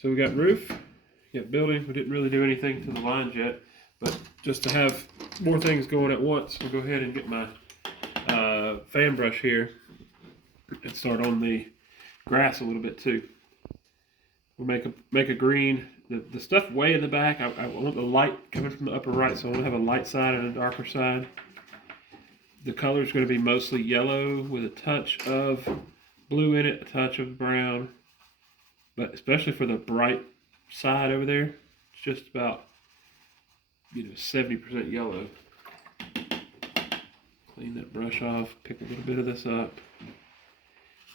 So we got roof, we got building. We didn't really do anything to the lines yet, but just to have more things going at once, I'll go ahead and get my fan brush here and start on the grass a little bit too. We'll make a green. The stuff way in the back, I want the light coming from the upper right, so I want to have a light side and a darker side. The color is going to be mostly yellow with a touch of blue in it, a touch of brown, but especially for the bright side over there, it's just about 70% yellow. Clean that brush off, pick a little bit of this up,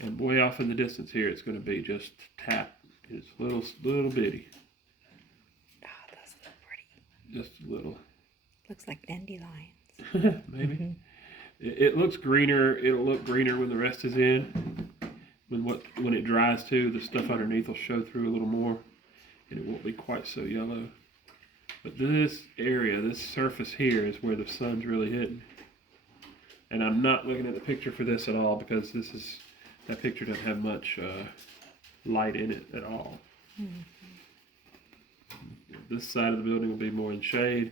And way off in the distance here, it's going to be just tap. It's little bitty. Oh, those look pretty. Just a little. Looks like dandelions. Maybe. It looks greener. It'll look greener when the rest is in. When it dries too, the stuff underneath will show through a little more, and it won't be quite so yellow. But this area, this surface here, is where the sun's really hitting. And I'm not looking at the picture for this at all because that picture doesn't have much light in it at all. This side of the building will be more in shade,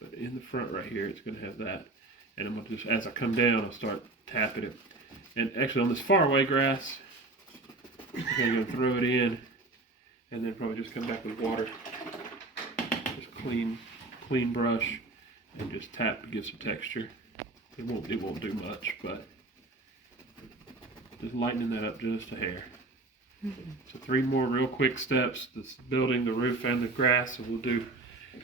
but in the front right here, it's going to have that. And I'm going to just, as I come down, I'll start tapping it. And actually on this faraway grass, I'm going to throw it in and then probably just come back with water. Just clean brush and just tap to give some texture. It won't do much, but just lightening that up just a hair. So 3 more real quick steps. This building, the roof, and the grass. So we'll do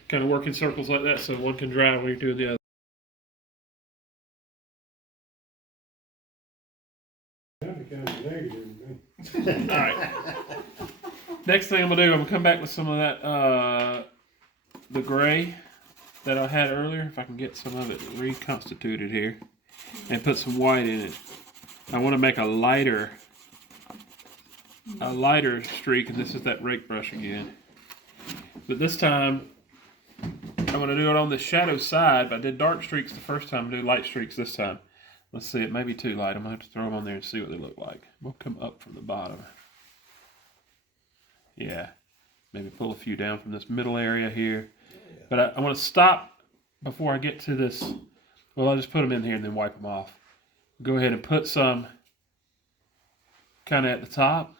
kind of work in circles like that so one can dry when you're doing the other. Kind of negative, All right. Next thing I'm gonna do, I'm gonna come back with some of that the gray that I had earlier. If I can get some of it reconstituted here, and put some white in it. I want to make a lighter streak, and this is that rake brush again. But this time, I'm gonna do it on the shadow side. But I did dark streaks the first time. I'm gonna do light streaks this time. Let's see, it may be too light. I'm going to have to throw them on there and see what they look like. We'll come up from the bottom. Yeah, maybe pull a few down from this middle area here. But I want to stop before I get to this. Well, I'll just put them in here and then wipe them off. Go ahead and put some kind of at the top.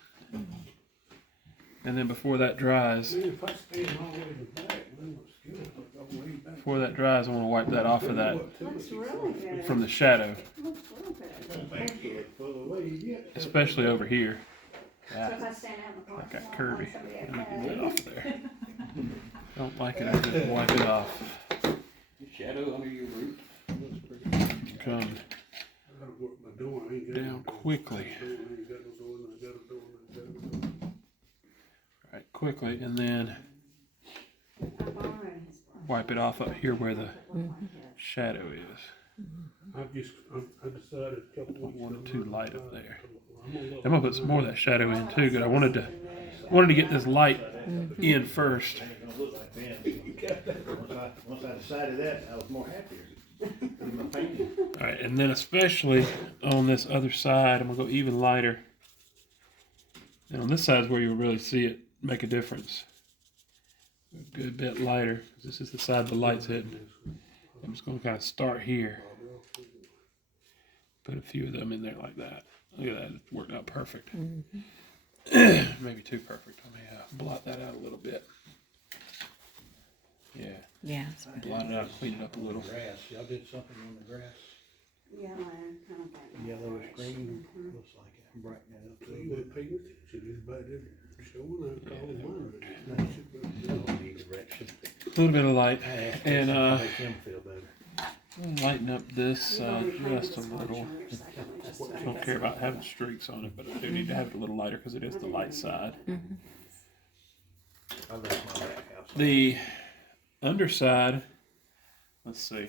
And then before that dries, if I stand all the way to the back, then it's good. I'll go way back. before that dries, I want to wipe that off of that Looks really good. from the shadow, Looks real good. Thank you for the way you get. especially over here. So if I stand out in the That got parking lot, curvy. somebody Let me okay? get that off there. Don't like it, I just wipe it off. Shadow under your roof. Come I gotta work my door. I ain't got down no door. quickly. I ain't got no door, and I got a door, and I got a door. Right, quickly, and then I'm already his brother. wipe it off up here where the shadow is. I decided a couple weeks One or ago, two light up there. I'm I'm gonna put some more of that shadow in too, because I wanted to get this light in first. Once I decided that, I was more happier with my painting. All right, and then especially on this other side, I'm gonna go even lighter. And on this side is where you'll really see it make a difference. A good bit lighter. This is the side the light's hitting. I'm just gonna kind of start here. Put a few of them in there like that. Look at that, it worked out perfect. Maybe too perfect. Let me blot that out a little bit. Yeah, Yeah. blot it out, clean it up a little. Grass, y'all did something on the grass? Yellow, kind of like. Yellowish green, Mhm. looks like it, brighten it up a So little you bit. would pay attention, everybody showing up, calling mine. Don't need direction. A little bit of light. I asked And, him to make him feel better. Lighten up this You've already painted just a this porch little. on your second, we just I don't care about having streaks on it, but I do need to have it a little lighter because it is the light side. I left my back house. The underside, let's see.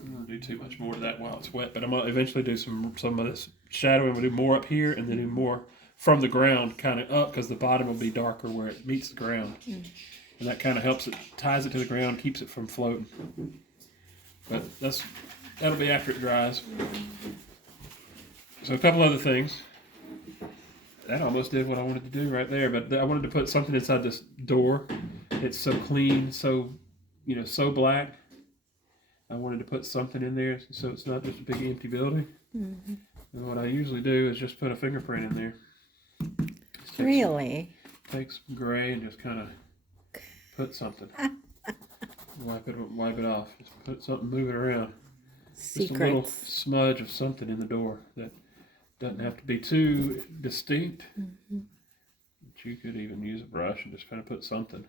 I'm gonna do too much more of that while it's wet, but I'm gonna eventually do some of this shadowing. I'm gonna do more up here and then do more from the ground kind of up because the bottom will be darker where it meets the ground. And that kind of helps it, ties it to the ground, keeps it from floating. But that'll be after it dries. So a couple other things. That almost did what I wanted to do right there, but I wanted to put something inside this door. It's so clean, so so black. I wanted to put something in there so it's not just a big empty building. And what I usually do is just put a fingerprint in there. Really? Take some gray and just kind of put something. Wipe it off. Just put something, move it around. Just a little Secrets. smudge of something in the door that doesn't have to be too distinct. But you could even use a brush and just kind of put something.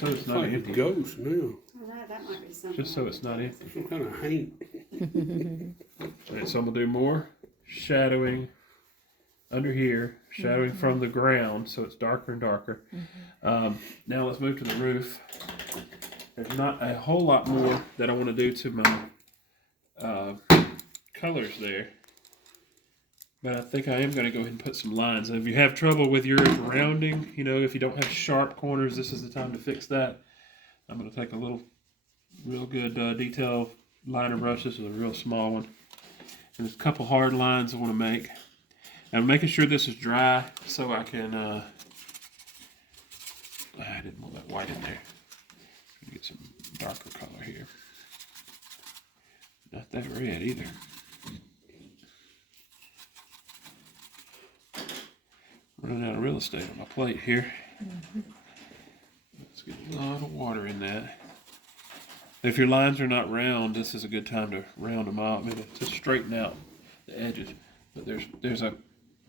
So it's not Like a empty. ghost now. I know, that might be something. just so it's not empty. Some kind of paint. Alright, so I'm gonna do more shadowing under here, shadowing from the ground, so it's darker and darker. Now let's move to the roof. There's not a whole lot more that I want to do to my colors there, but I think I am going to go ahead and put some lines. And if you have trouble with your rounding, you know, if you don't have sharp corners, this is the time to fix that. I'm going to take a little real good detail liner brush. This is a real small one. And there's a couple hard lines I want to make. And I'm making sure this is dry so I can, I didn't want that white in there. Get some darker color here. Not that red either. Running out of real estate on my plate here. Let's get a lot of water in that. If your lines are not round, this is a good time to round them out. I mean, to straighten out the edges. But there's a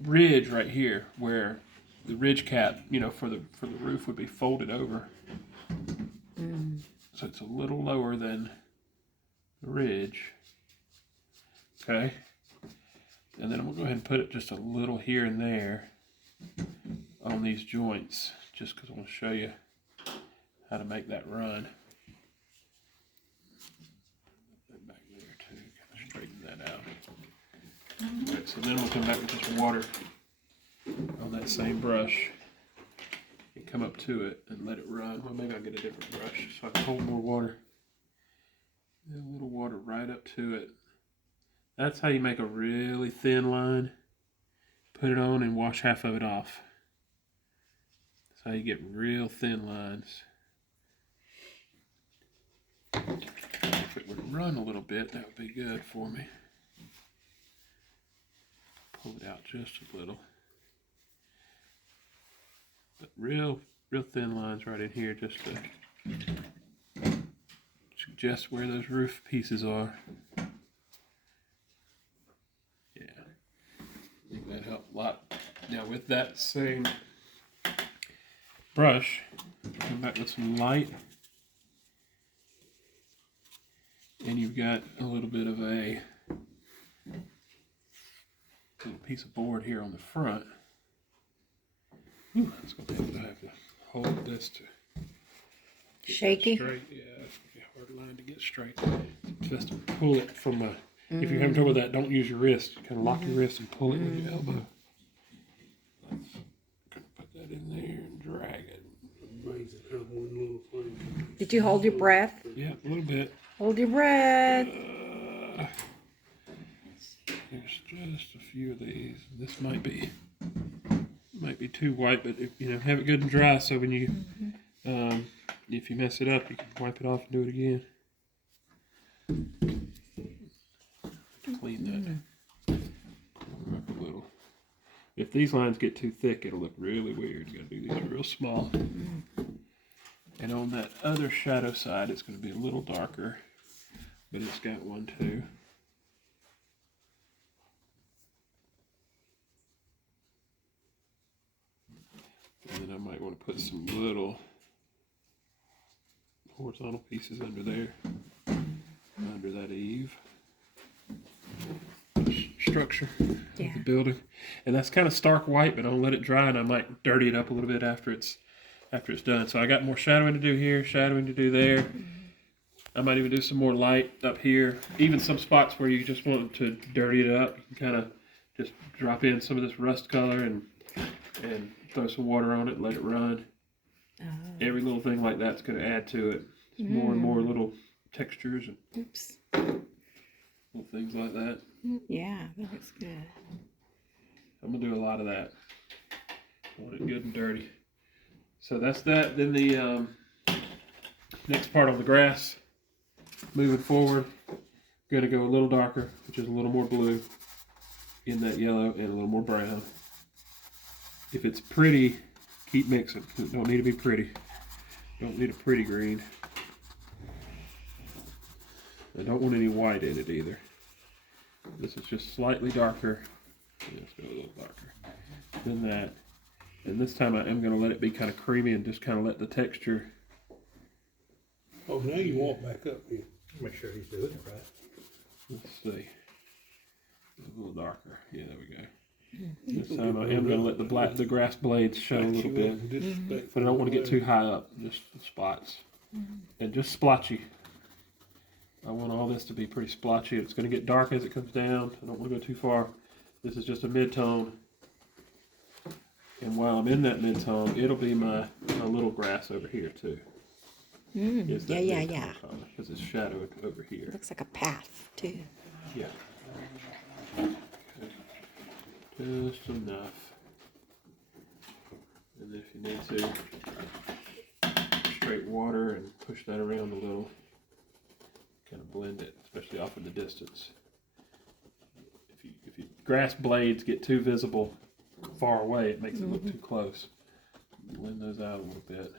ridge right here where the ridge cap, you know, for the roof would be folded over. So it's a little lower than the ridge. Okay. And then I'm gonna go ahead and put it just a little here and there on these joints, just because I want to show you how to make that run. Back there too, kind of straighten that out. Alright, so then we'll come back with just water on that same brush and come up to it and let it run. Well, maybe I'll get a different brush so I can hold more water. A little water right up to it. That's how you make a really thin line. Put it on and wash half of it off. That's how you get real thin lines. If it would run a little bit, that would be good for me. Pull it out just a little. But real thin lines right in here just to suggest where those roof pieces are. Yeah, I think that helped a lot. Now with that same brush, come back with some light. And you've got a little bit of a little piece of board here on the front. Ooh, it's going to have to hold this to get Shaky? straight. Yeah, it's going to be a hard line to get straight. Just to pull it from a, if you're having trouble with that, don't use your wrist. Kind of lock your wrist and pull it with your elbow. Let's put that in there and drag it. Amazing how one little thing. Did you hold your breath? Yeah, a little bit. Hold your breath. There's just a few of these. This might be too white, but if, you know, have it good and dry so when you if you mess it up, you can wipe it off and do it again. Clean that up a little. If these lines get too thick, it'll look really weird. You gotta do these real small. And on that other shadow side, it's going to be a little darker, but it's got one too. And then I might want to put some little horizontal pieces under there, under that eave structure of the building. And that's kind of stark white, but I'll let it dry, and I might dirty it up a little bit after it's done. So I got more shadowing to do here, shadowing to do there. I might even do some more light up here. Even some spots where you just want to dirty it up, you can kind of just drop in some of this rust color and throw some water on it and let it run. Every little thing like that's going to add to it. Just more and more little textures and little things like that. Yeah, that looks good. I'm going to do a lot of that. I want it good and dirty. So that's that. Then the next part on the grass, moving forward, going to go a little darker, which is a little more blue in that yellow and a little more brown. If it's pretty, keep mixing. It don't need to be pretty. Don't need a pretty green. I don't want any white in it either. This is just slightly darker. Let's go a little darker than that. And this time I am going to let it be kind of creamy and just kind of let the texture Oh, now you walk back up here. Make sure he's doing it right. Let's see. A little darker. Yeah, there we go. This time I am going to let the grass blades show a little bit, but I don't want to get too high up. Just the spots, and just splotchy. I want all this to be pretty splotchy. It's going to get dark as it comes down. I don't want to go too far. This is just a mid-tone, and while I'm in that mid-tone, it'll be my little grass over here too. Yeah. Because it's shadowed over here. Looks like a path too. Yeah. Just enough. And then if you need to, straight water and push that around a little. Kind of blend it, especially off in the distance. If you grass blades get too visible far away, it makes it look too close. Blend those out a little bit.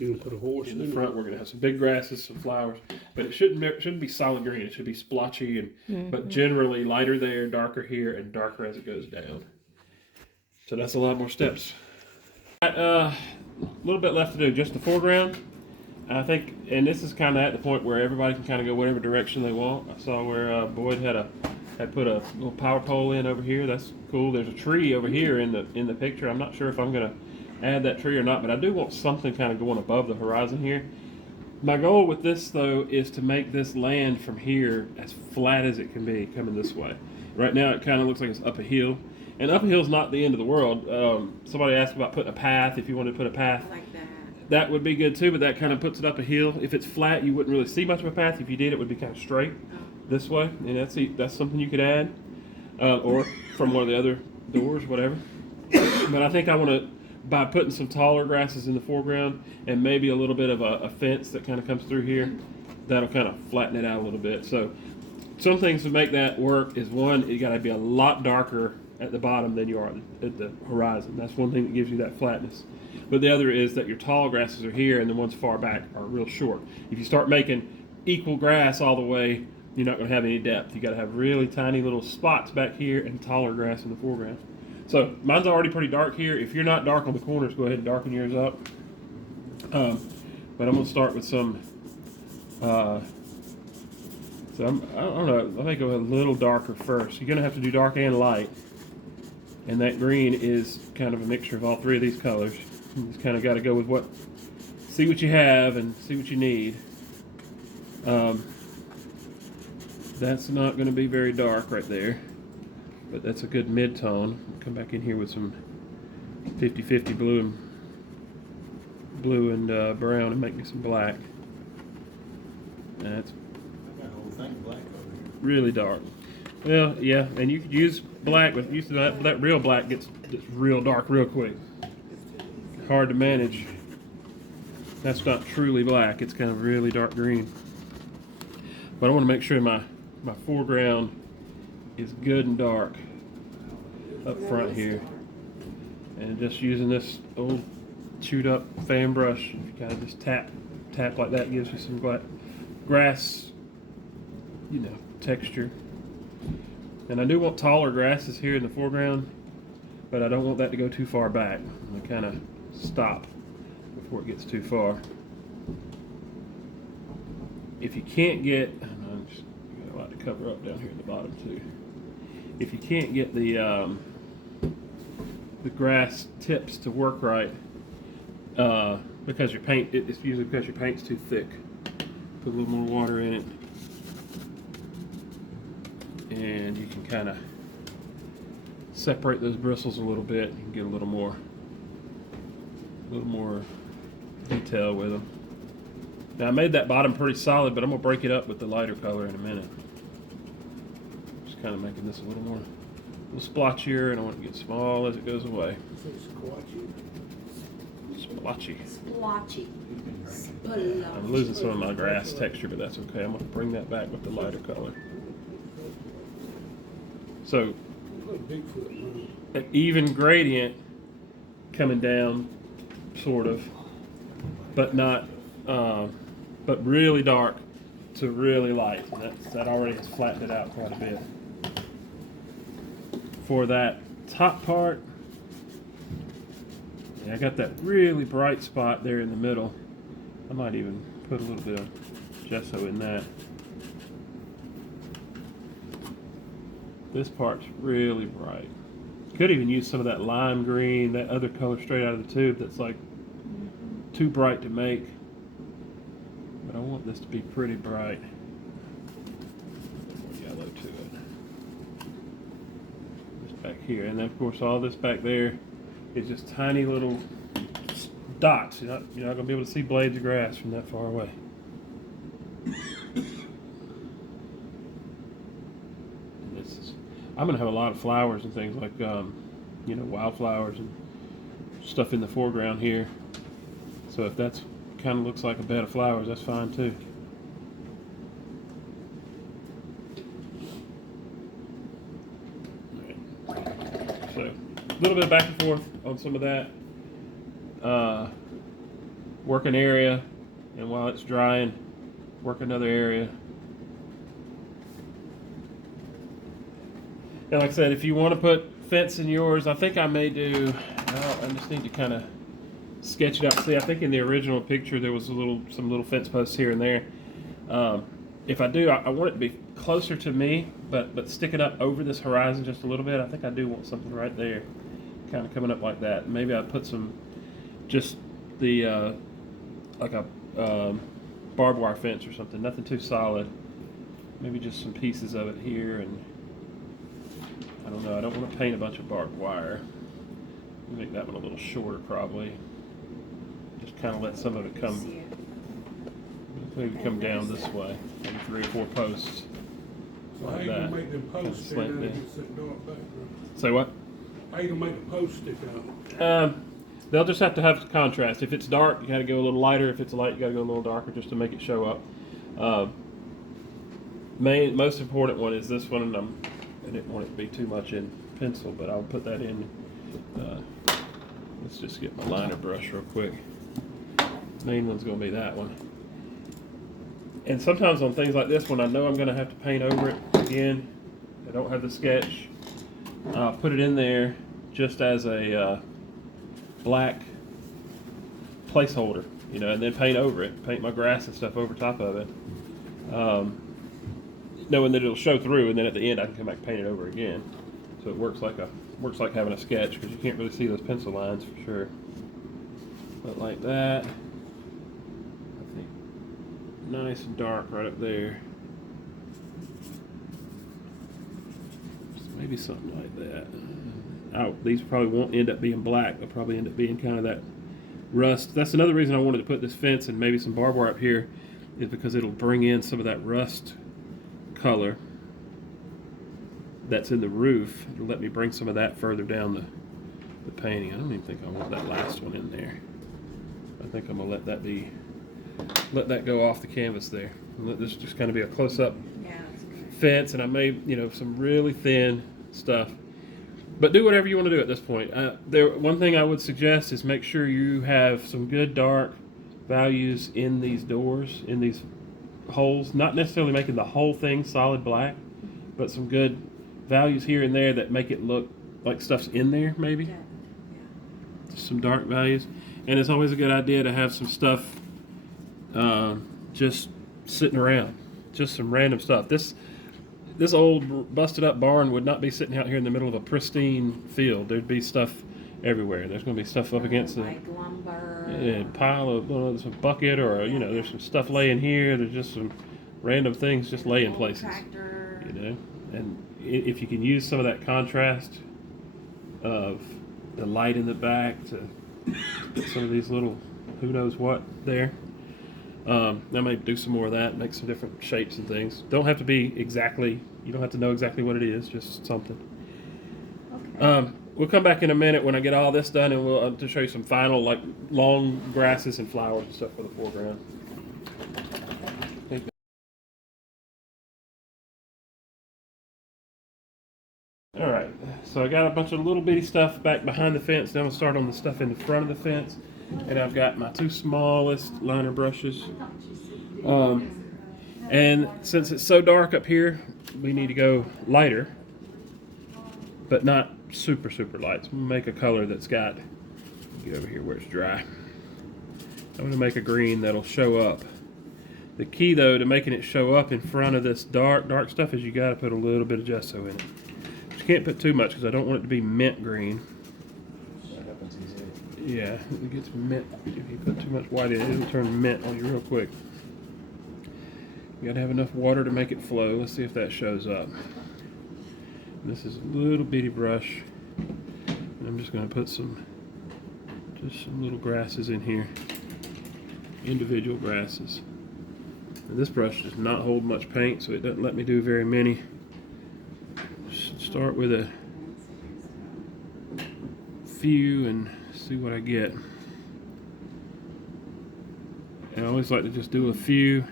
You can put a horse In the front, we're going to have some big grasses, some flowers, but it shouldn't be solid green. It should be splotchy, but generally lighter there, darker here, and darker as it goes down. So that's a lot more steps. A little bit left to do, just the foreground. I think, and this is kind of at the point where everybody can kind of go whatever direction they want. I saw where Boyd had put a little power pole in over here. That's cool. There's a tree over here in the picture. I'm not sure if I'm going to add that tree or not, but I do want something kind of going above the horizon here. My goal with this though is to make this land from here as flat as it can be coming this way. Right now it kind of looks like it's up a hill, and up a hill is not the end of the world. Somebody asked about putting a path. If you wanted to put a path, Like that. that would be good too, but that kind of puts it up a hill. If it's flat, you wouldn't really see much of a path. If you did, it would be kind of straight this way, and that's something you could add, or from one of the other doors, whatever. But I think I want to, by putting some taller grasses in the foreground and maybe a little bit of a fence that kind of comes through here, that'll kind of flatten it out a little bit. So some things to make that work is, one, you got to be a lot darker at the bottom than you are at the horizon. That's one thing that gives you that flatness. But the other is that your tall grasses are here and the ones far back are real short. If you start making equal grass all the way, you're not going to have any depth. You got to have really tiny little spots back here and taller grass in the foreground. So mine's already pretty dark here. If you're not dark on the corners, go ahead and darken yours up. But I'm going to start with some, I don't know, I think go a little darker first. You're going to have to do dark and light. And that green is kind of a mixture of all three of these colors. You just kind of got to go with see what you have and see what you need. That's not going to be very dark right there, but that's a good mid-tone. Come back in here with some 50-50 blue and brown and make me some black. That's I got a whole thing black over here. really dark. Well, yeah, and you could use black, but used to that real black gets real dark real quick. Hard to manage. That's not truly black. It's kind of really dark green. But I want to make sure my foreground is good and dark up front here. And just using this old chewed up fan brush, you kind of just tap like that, gives you some grass, texture. And I do want taller grasses here in the foreground, but I don't want that to go too far back. I kind of stop before it gets too far. If you can't get, I'm just got a lot to cover up down here at the bottom too. If you can't get the grass tips to work right, because your paint, it's usually because your paint's too thick. Put a little more water in it, and you can kind of separate those bristles a little bit. You can get a little more detail with them. Now I made that bottom pretty solid, but I'm gonna break it up with the lighter color in a minute. Just kind of making this a little splotchier, and I want it to get small as it goes away. Splotchy. Splotchy. I'm losing some of my grass texture, but that's okay. I'm gonna bring that back with the lighter color. So, an even gradient coming down, sort of, but not, but really dark to really light. That already has flattened it out quite a bit. For that top part, I got that really bright spot there in the middle, I might even put a little bit of gesso in that. This part's really bright. Could even use some of that lime green, that other color straight out of the tube that's like too bright to make. But I want this to be pretty bright. More yellow to it. Just back here. And then of course all this back there is just tiny little dots. You're not going to be able to see blades of grass from that far away. I'm going to have a lot of flowers and things like, you know, wildflowers and stuff in the foreground here. So if that's kind of looks like a bed of flowers, that's fine too. Right. So a little bit of back and forth on some of that. Work an area, and while it's drying, work another area. And like I said, if you want to put fence in yours, I think I may do, I just need to kind of sketch it out. See, I think in the original picture there was some little fence posts here and there. If I do, I want it to be closer to me, but sticking up over this horizon just a little bit. I think I do want something right there, kind of coming up like that. Maybe I put some, just the, like a barbed wire fence or something, nothing too solid. Maybe just some pieces of it here, and I don't know, I don't want to paint a bunch of barbed wire. Make that one a little shorter probably. Just kind of let some of it come, maybe come down this way, maybe 3 or 4 posts. So how Like you gonna that. make them posts stick out Slant there. against that dark background? Say what? How you gonna make the posts stick out? They'll just have to have contrast. If it's dark, you got to go a little lighter. If it's light, you got to go a little darker just to make it show up. Most important one is this one, and I didn't want it to be too much in pencil, but I'll put that in. Let's just get my liner brush real quick. Main one's going to be that one. And sometimes on things like this one, I know I'm going to have to paint over it again. I don't have the sketch. I'll put it in there just as a black placeholder, you know, and then paint over it, paint my grass and stuff over top of it, knowing that it'll show through, and then at the end I can come back and paint it over again. So it works like having a sketch, because you can't really see those pencil lines for sure. But like that, I think nice and dark right up there. Just maybe something like that. These probably won't end up being black. They'll probably end up being kind of that rust. That's another reason I wanted to put this fence and maybe some barbed wire up here, is because it'll bring in some of that rust color that's in the roof. It'll let me bring some of that further down the painting. I don't even think I want that last one in there. I think I'm gonna let that go off the canvas there. And let this just kind of be a close-up fence, and I made, you know, some really thin stuff. But do whatever you want to do at this point. One thing I would suggest is make sure you have some good dark values in these doors, in these holes. Not necessarily making the whole thing solid black, but some good values here and there that make it look like stuff's in there, maybe. Just some dark values. And it's always a good idea to have some stuff just sitting around. Just some random stuff. This old busted up barn would not be sitting out here in the middle of a pristine field. There'd be stuff everywhere. There's going to be stuff up against like lumber, a pile of, some bucket, or, you know, there's some stuff laying here. There's just some random things just laying places, tractor. you know. And if you can use some of that contrast of the light in the back to put some of these little who knows what there. I may do some more of that, make some different shapes and things. Don't have to be exactly, you don't have to know exactly what it is, just something. Okay. We'll come back in a minute when I get all this done, and we'll to show you some final, like, long grasses and flowers and stuff for the foreground. All right, so I got a bunch of little bitty stuff back behind the fence. Now I'm gonna start on the stuff in the front of the fence, and I've got my 2 smallest liner brushes. And since it's so dark up here, we need to go lighter, but not super light. So I'm gonna make a color that's got, get over here where it's dry. I'm gonna make a green that'll show up. The key though to making it show up in front of this dark stuff is you gotta put a little bit of gesso in it. But you can't put too much because I don't want it to be mint green. That happens easily. Yeah, it gets mint. If you put too much white in it, it'll turn mint on you real quick. You gotta have enough water to make it flow. Let's see if that shows up. This is a little bitty brush. And I'm just gonna put just some little grasses in here. Individual grasses. And this brush does not hold much paint, so it doesn't let me do very many. Just start with a few and see what I get. And I always like to just do a few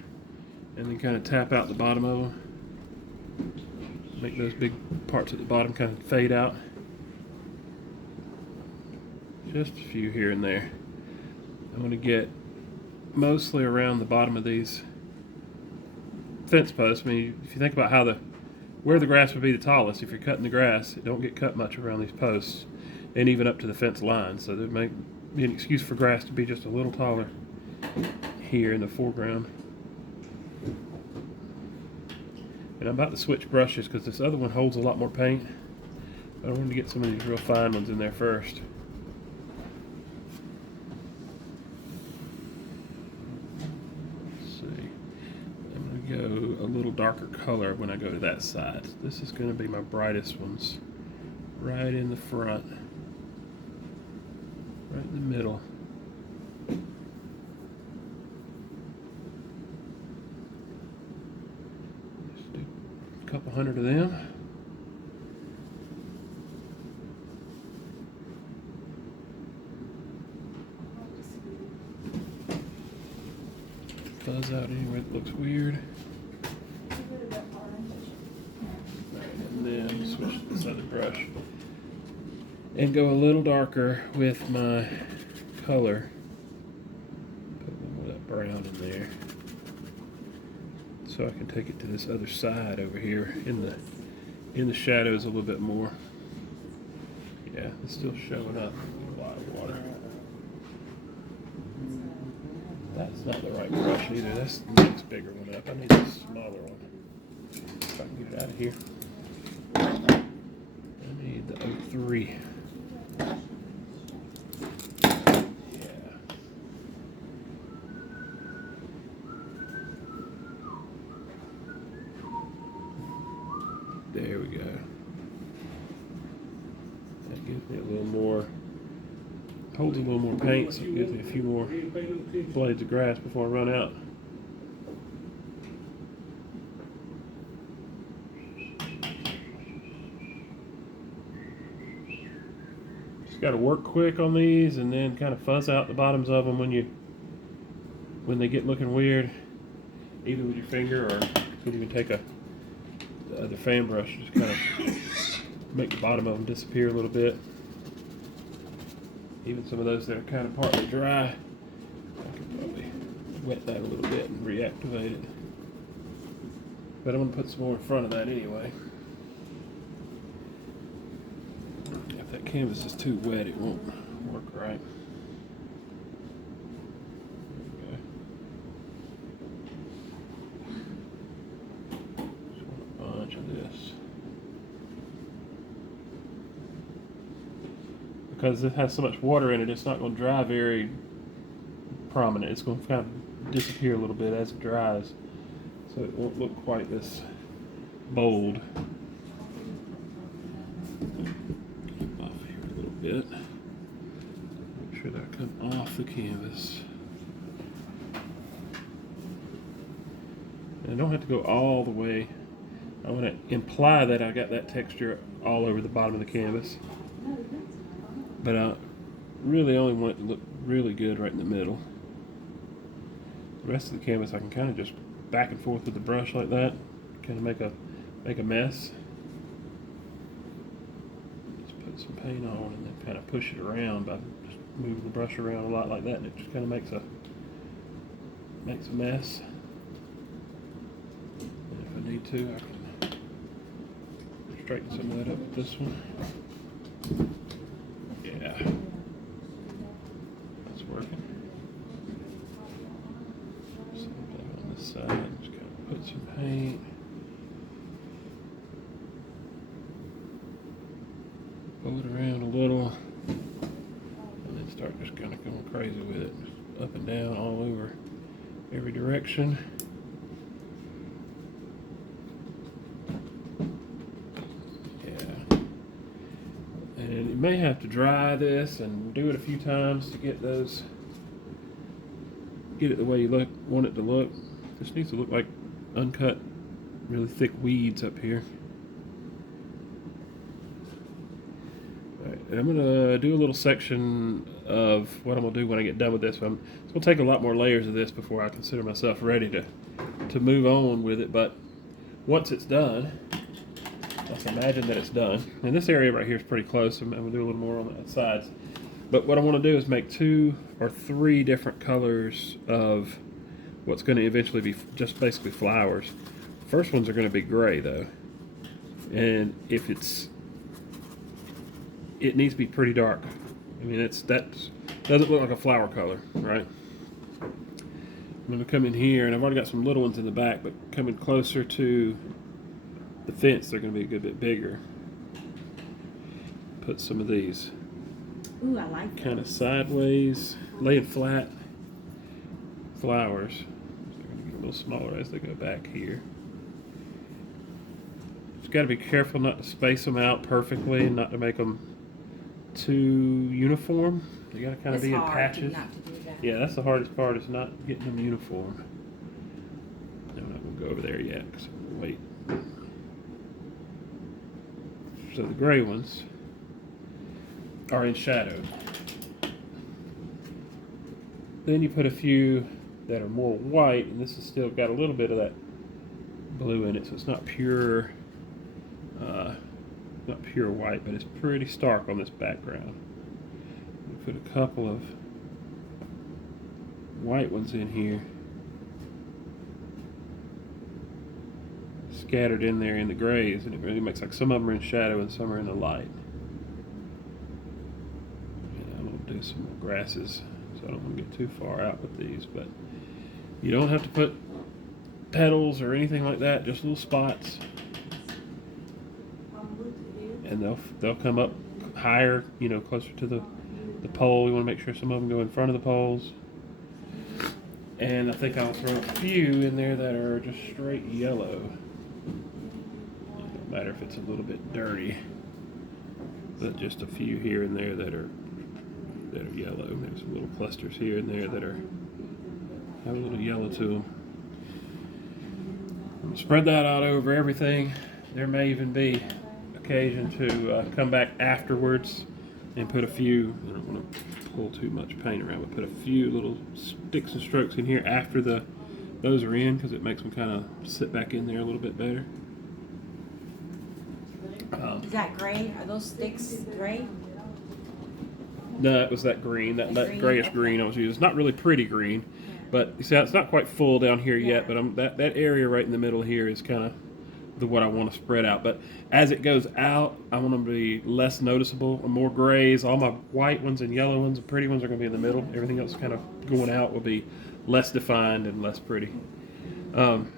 and then kind of tap out the bottom of them. Make those big parts at the bottom kind of fade out. Just a few here and there. I'm going to get mostly around the bottom of these fence posts. I mean, if you think about where the grass would be the tallest, if you're cutting the grass, it don't get cut much around these posts, and even up to the fence line. So there may be an excuse for grass to be just a little taller here in the foreground. And I'm about to switch brushes because this other one holds a lot more paint. I wanted to get some of these real fine ones in there first. Go a little darker color when I go to that side. This is going to be my brightest ones, right in the front, right in the middle. Just do a couple hundred of them. Fuzz out anywhere that looks weird. And then switch to this other brush and go a little darker with my color. Put a little more of that brown in there so I can take it to this other side over here in the shadows a little bit more. Yeah, it's still showing up. A lot of water. That's not the right brush either. That's the next bigger one up. I need a smaller one. If I can get it out of here. I need the 03. Yeah. There we go. That gives me a little more. Holds a little more paint, so it gives me a few more blades of grass before I run out. Just got to work quick on these and then kind of fuzz out the bottoms of them when they get looking weird, either with your finger or you can even take the other fan brush, just kind of make the bottom of them disappear a little bit. Even some of those that are kind of partly dry, I could probably wet that a little bit and reactivate it. But I'm going to put some more in front of that anyway. If that canvas is too wet, it won't work right. Okay. Just want a bunch of this. Because it has so much water in it, it's not going to dry very prominent. It's going to kind of disappear a little bit as it dries, so it won't look quite this bold. Off here a little bit. Make sure that I come off the canvas. And I don't have to go all the way. I want to imply that I got that texture all over the bottom of the canvas. But I really only want it to look really good right in the middle. The rest of the canvas I can kind of just back and forth with the brush like that, kind of make a mess. Just put some paint on and then kind of push it around by just moving the brush around a lot like that, and it just kind of makes a mess. And if I need to, I can straighten some of that up with this one. Yeah, that's working. Get some paint. Pull it around a little. And then start just kind of going crazy with it. Just up and down all over every direction. Yeah. And you may have to dry this and do it a few times to get those, get it the way you want it to look. This needs to look like uncut, really thick weeds up here. Alright, I'm gonna do a little section of what I'm gonna do when I get done with this. It's gonna take a lot more layers of this before I consider myself ready to move on with it. But once it's done, let's imagine that it's done. And this area right here is pretty close. I'm gonna do a little more on the sides. But what I want to do is make 2 or 3 different colors of what's going to eventually be just basically flowers. First ones are going to be gray though, and if it needs to be pretty dark. I mean, that doesn't look like a flower color, right? I'm going to come in here, and I've already got some little ones in the back, but coming closer to the fence, they're going to be a good bit bigger. Put some of these Ooh, I like that. kind of sideways, laying flat flowers. They're going to get a little smaller as they go back here. Just got to be careful not to space them out perfectly and not to make them too uniform. You got to kind of be in patches. Not to do that. Yeah, that's the hardest part, is not getting them uniform. I'm not going to go over there yet because I'm going to wait. So the gray ones are in shadow. Then you put a few that are more white, and this has still got a little bit of that blue in it, so it's not pure, not pure white, but it's pretty stark on this background. We put a couple of white ones in here, scattered in there in the grays, and it really makes like some of them are in shadow and some are in the light. And I'm going to do some more grasses, so I don't want to get too far out with these, but you don't have to put petals or anything like that, just little spots. And they'll come up higher, you know, closer to the pole. You want to make sure some of them go in front of the poles. And I think I'll throw a few in there that are just straight yellow. It don't matter if it's a little bit dirty, but just a few here and there that are yellow. There's some little clusters here and there that have a little yellow to them. I'm gonna spread that out over everything. There may even be occasion to come back afterwards and put a few, I don't want to pull too much paint around, but put a few little sticks and strokes in here after those are in, because it makes them kind of sit back in there a little bit better. Is that gray? Are those sticks gray? No, it was that green, that Green, grayish okay. green I was using. It's not really pretty green, but you see, it's not quite full down here yet, but that area right in the middle here is kind of what I want to spread out. But as it goes out, I want them to be less noticeable, more grays. All my white ones and yellow ones and pretty ones are going to be in the middle. Everything else kind of going out will be less defined and less pretty. And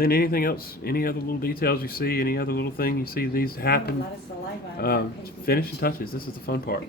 then anything else, any other little details you see, any other little thing you see needs to happen, A lot of saliva. finishing touches. This is the fun part.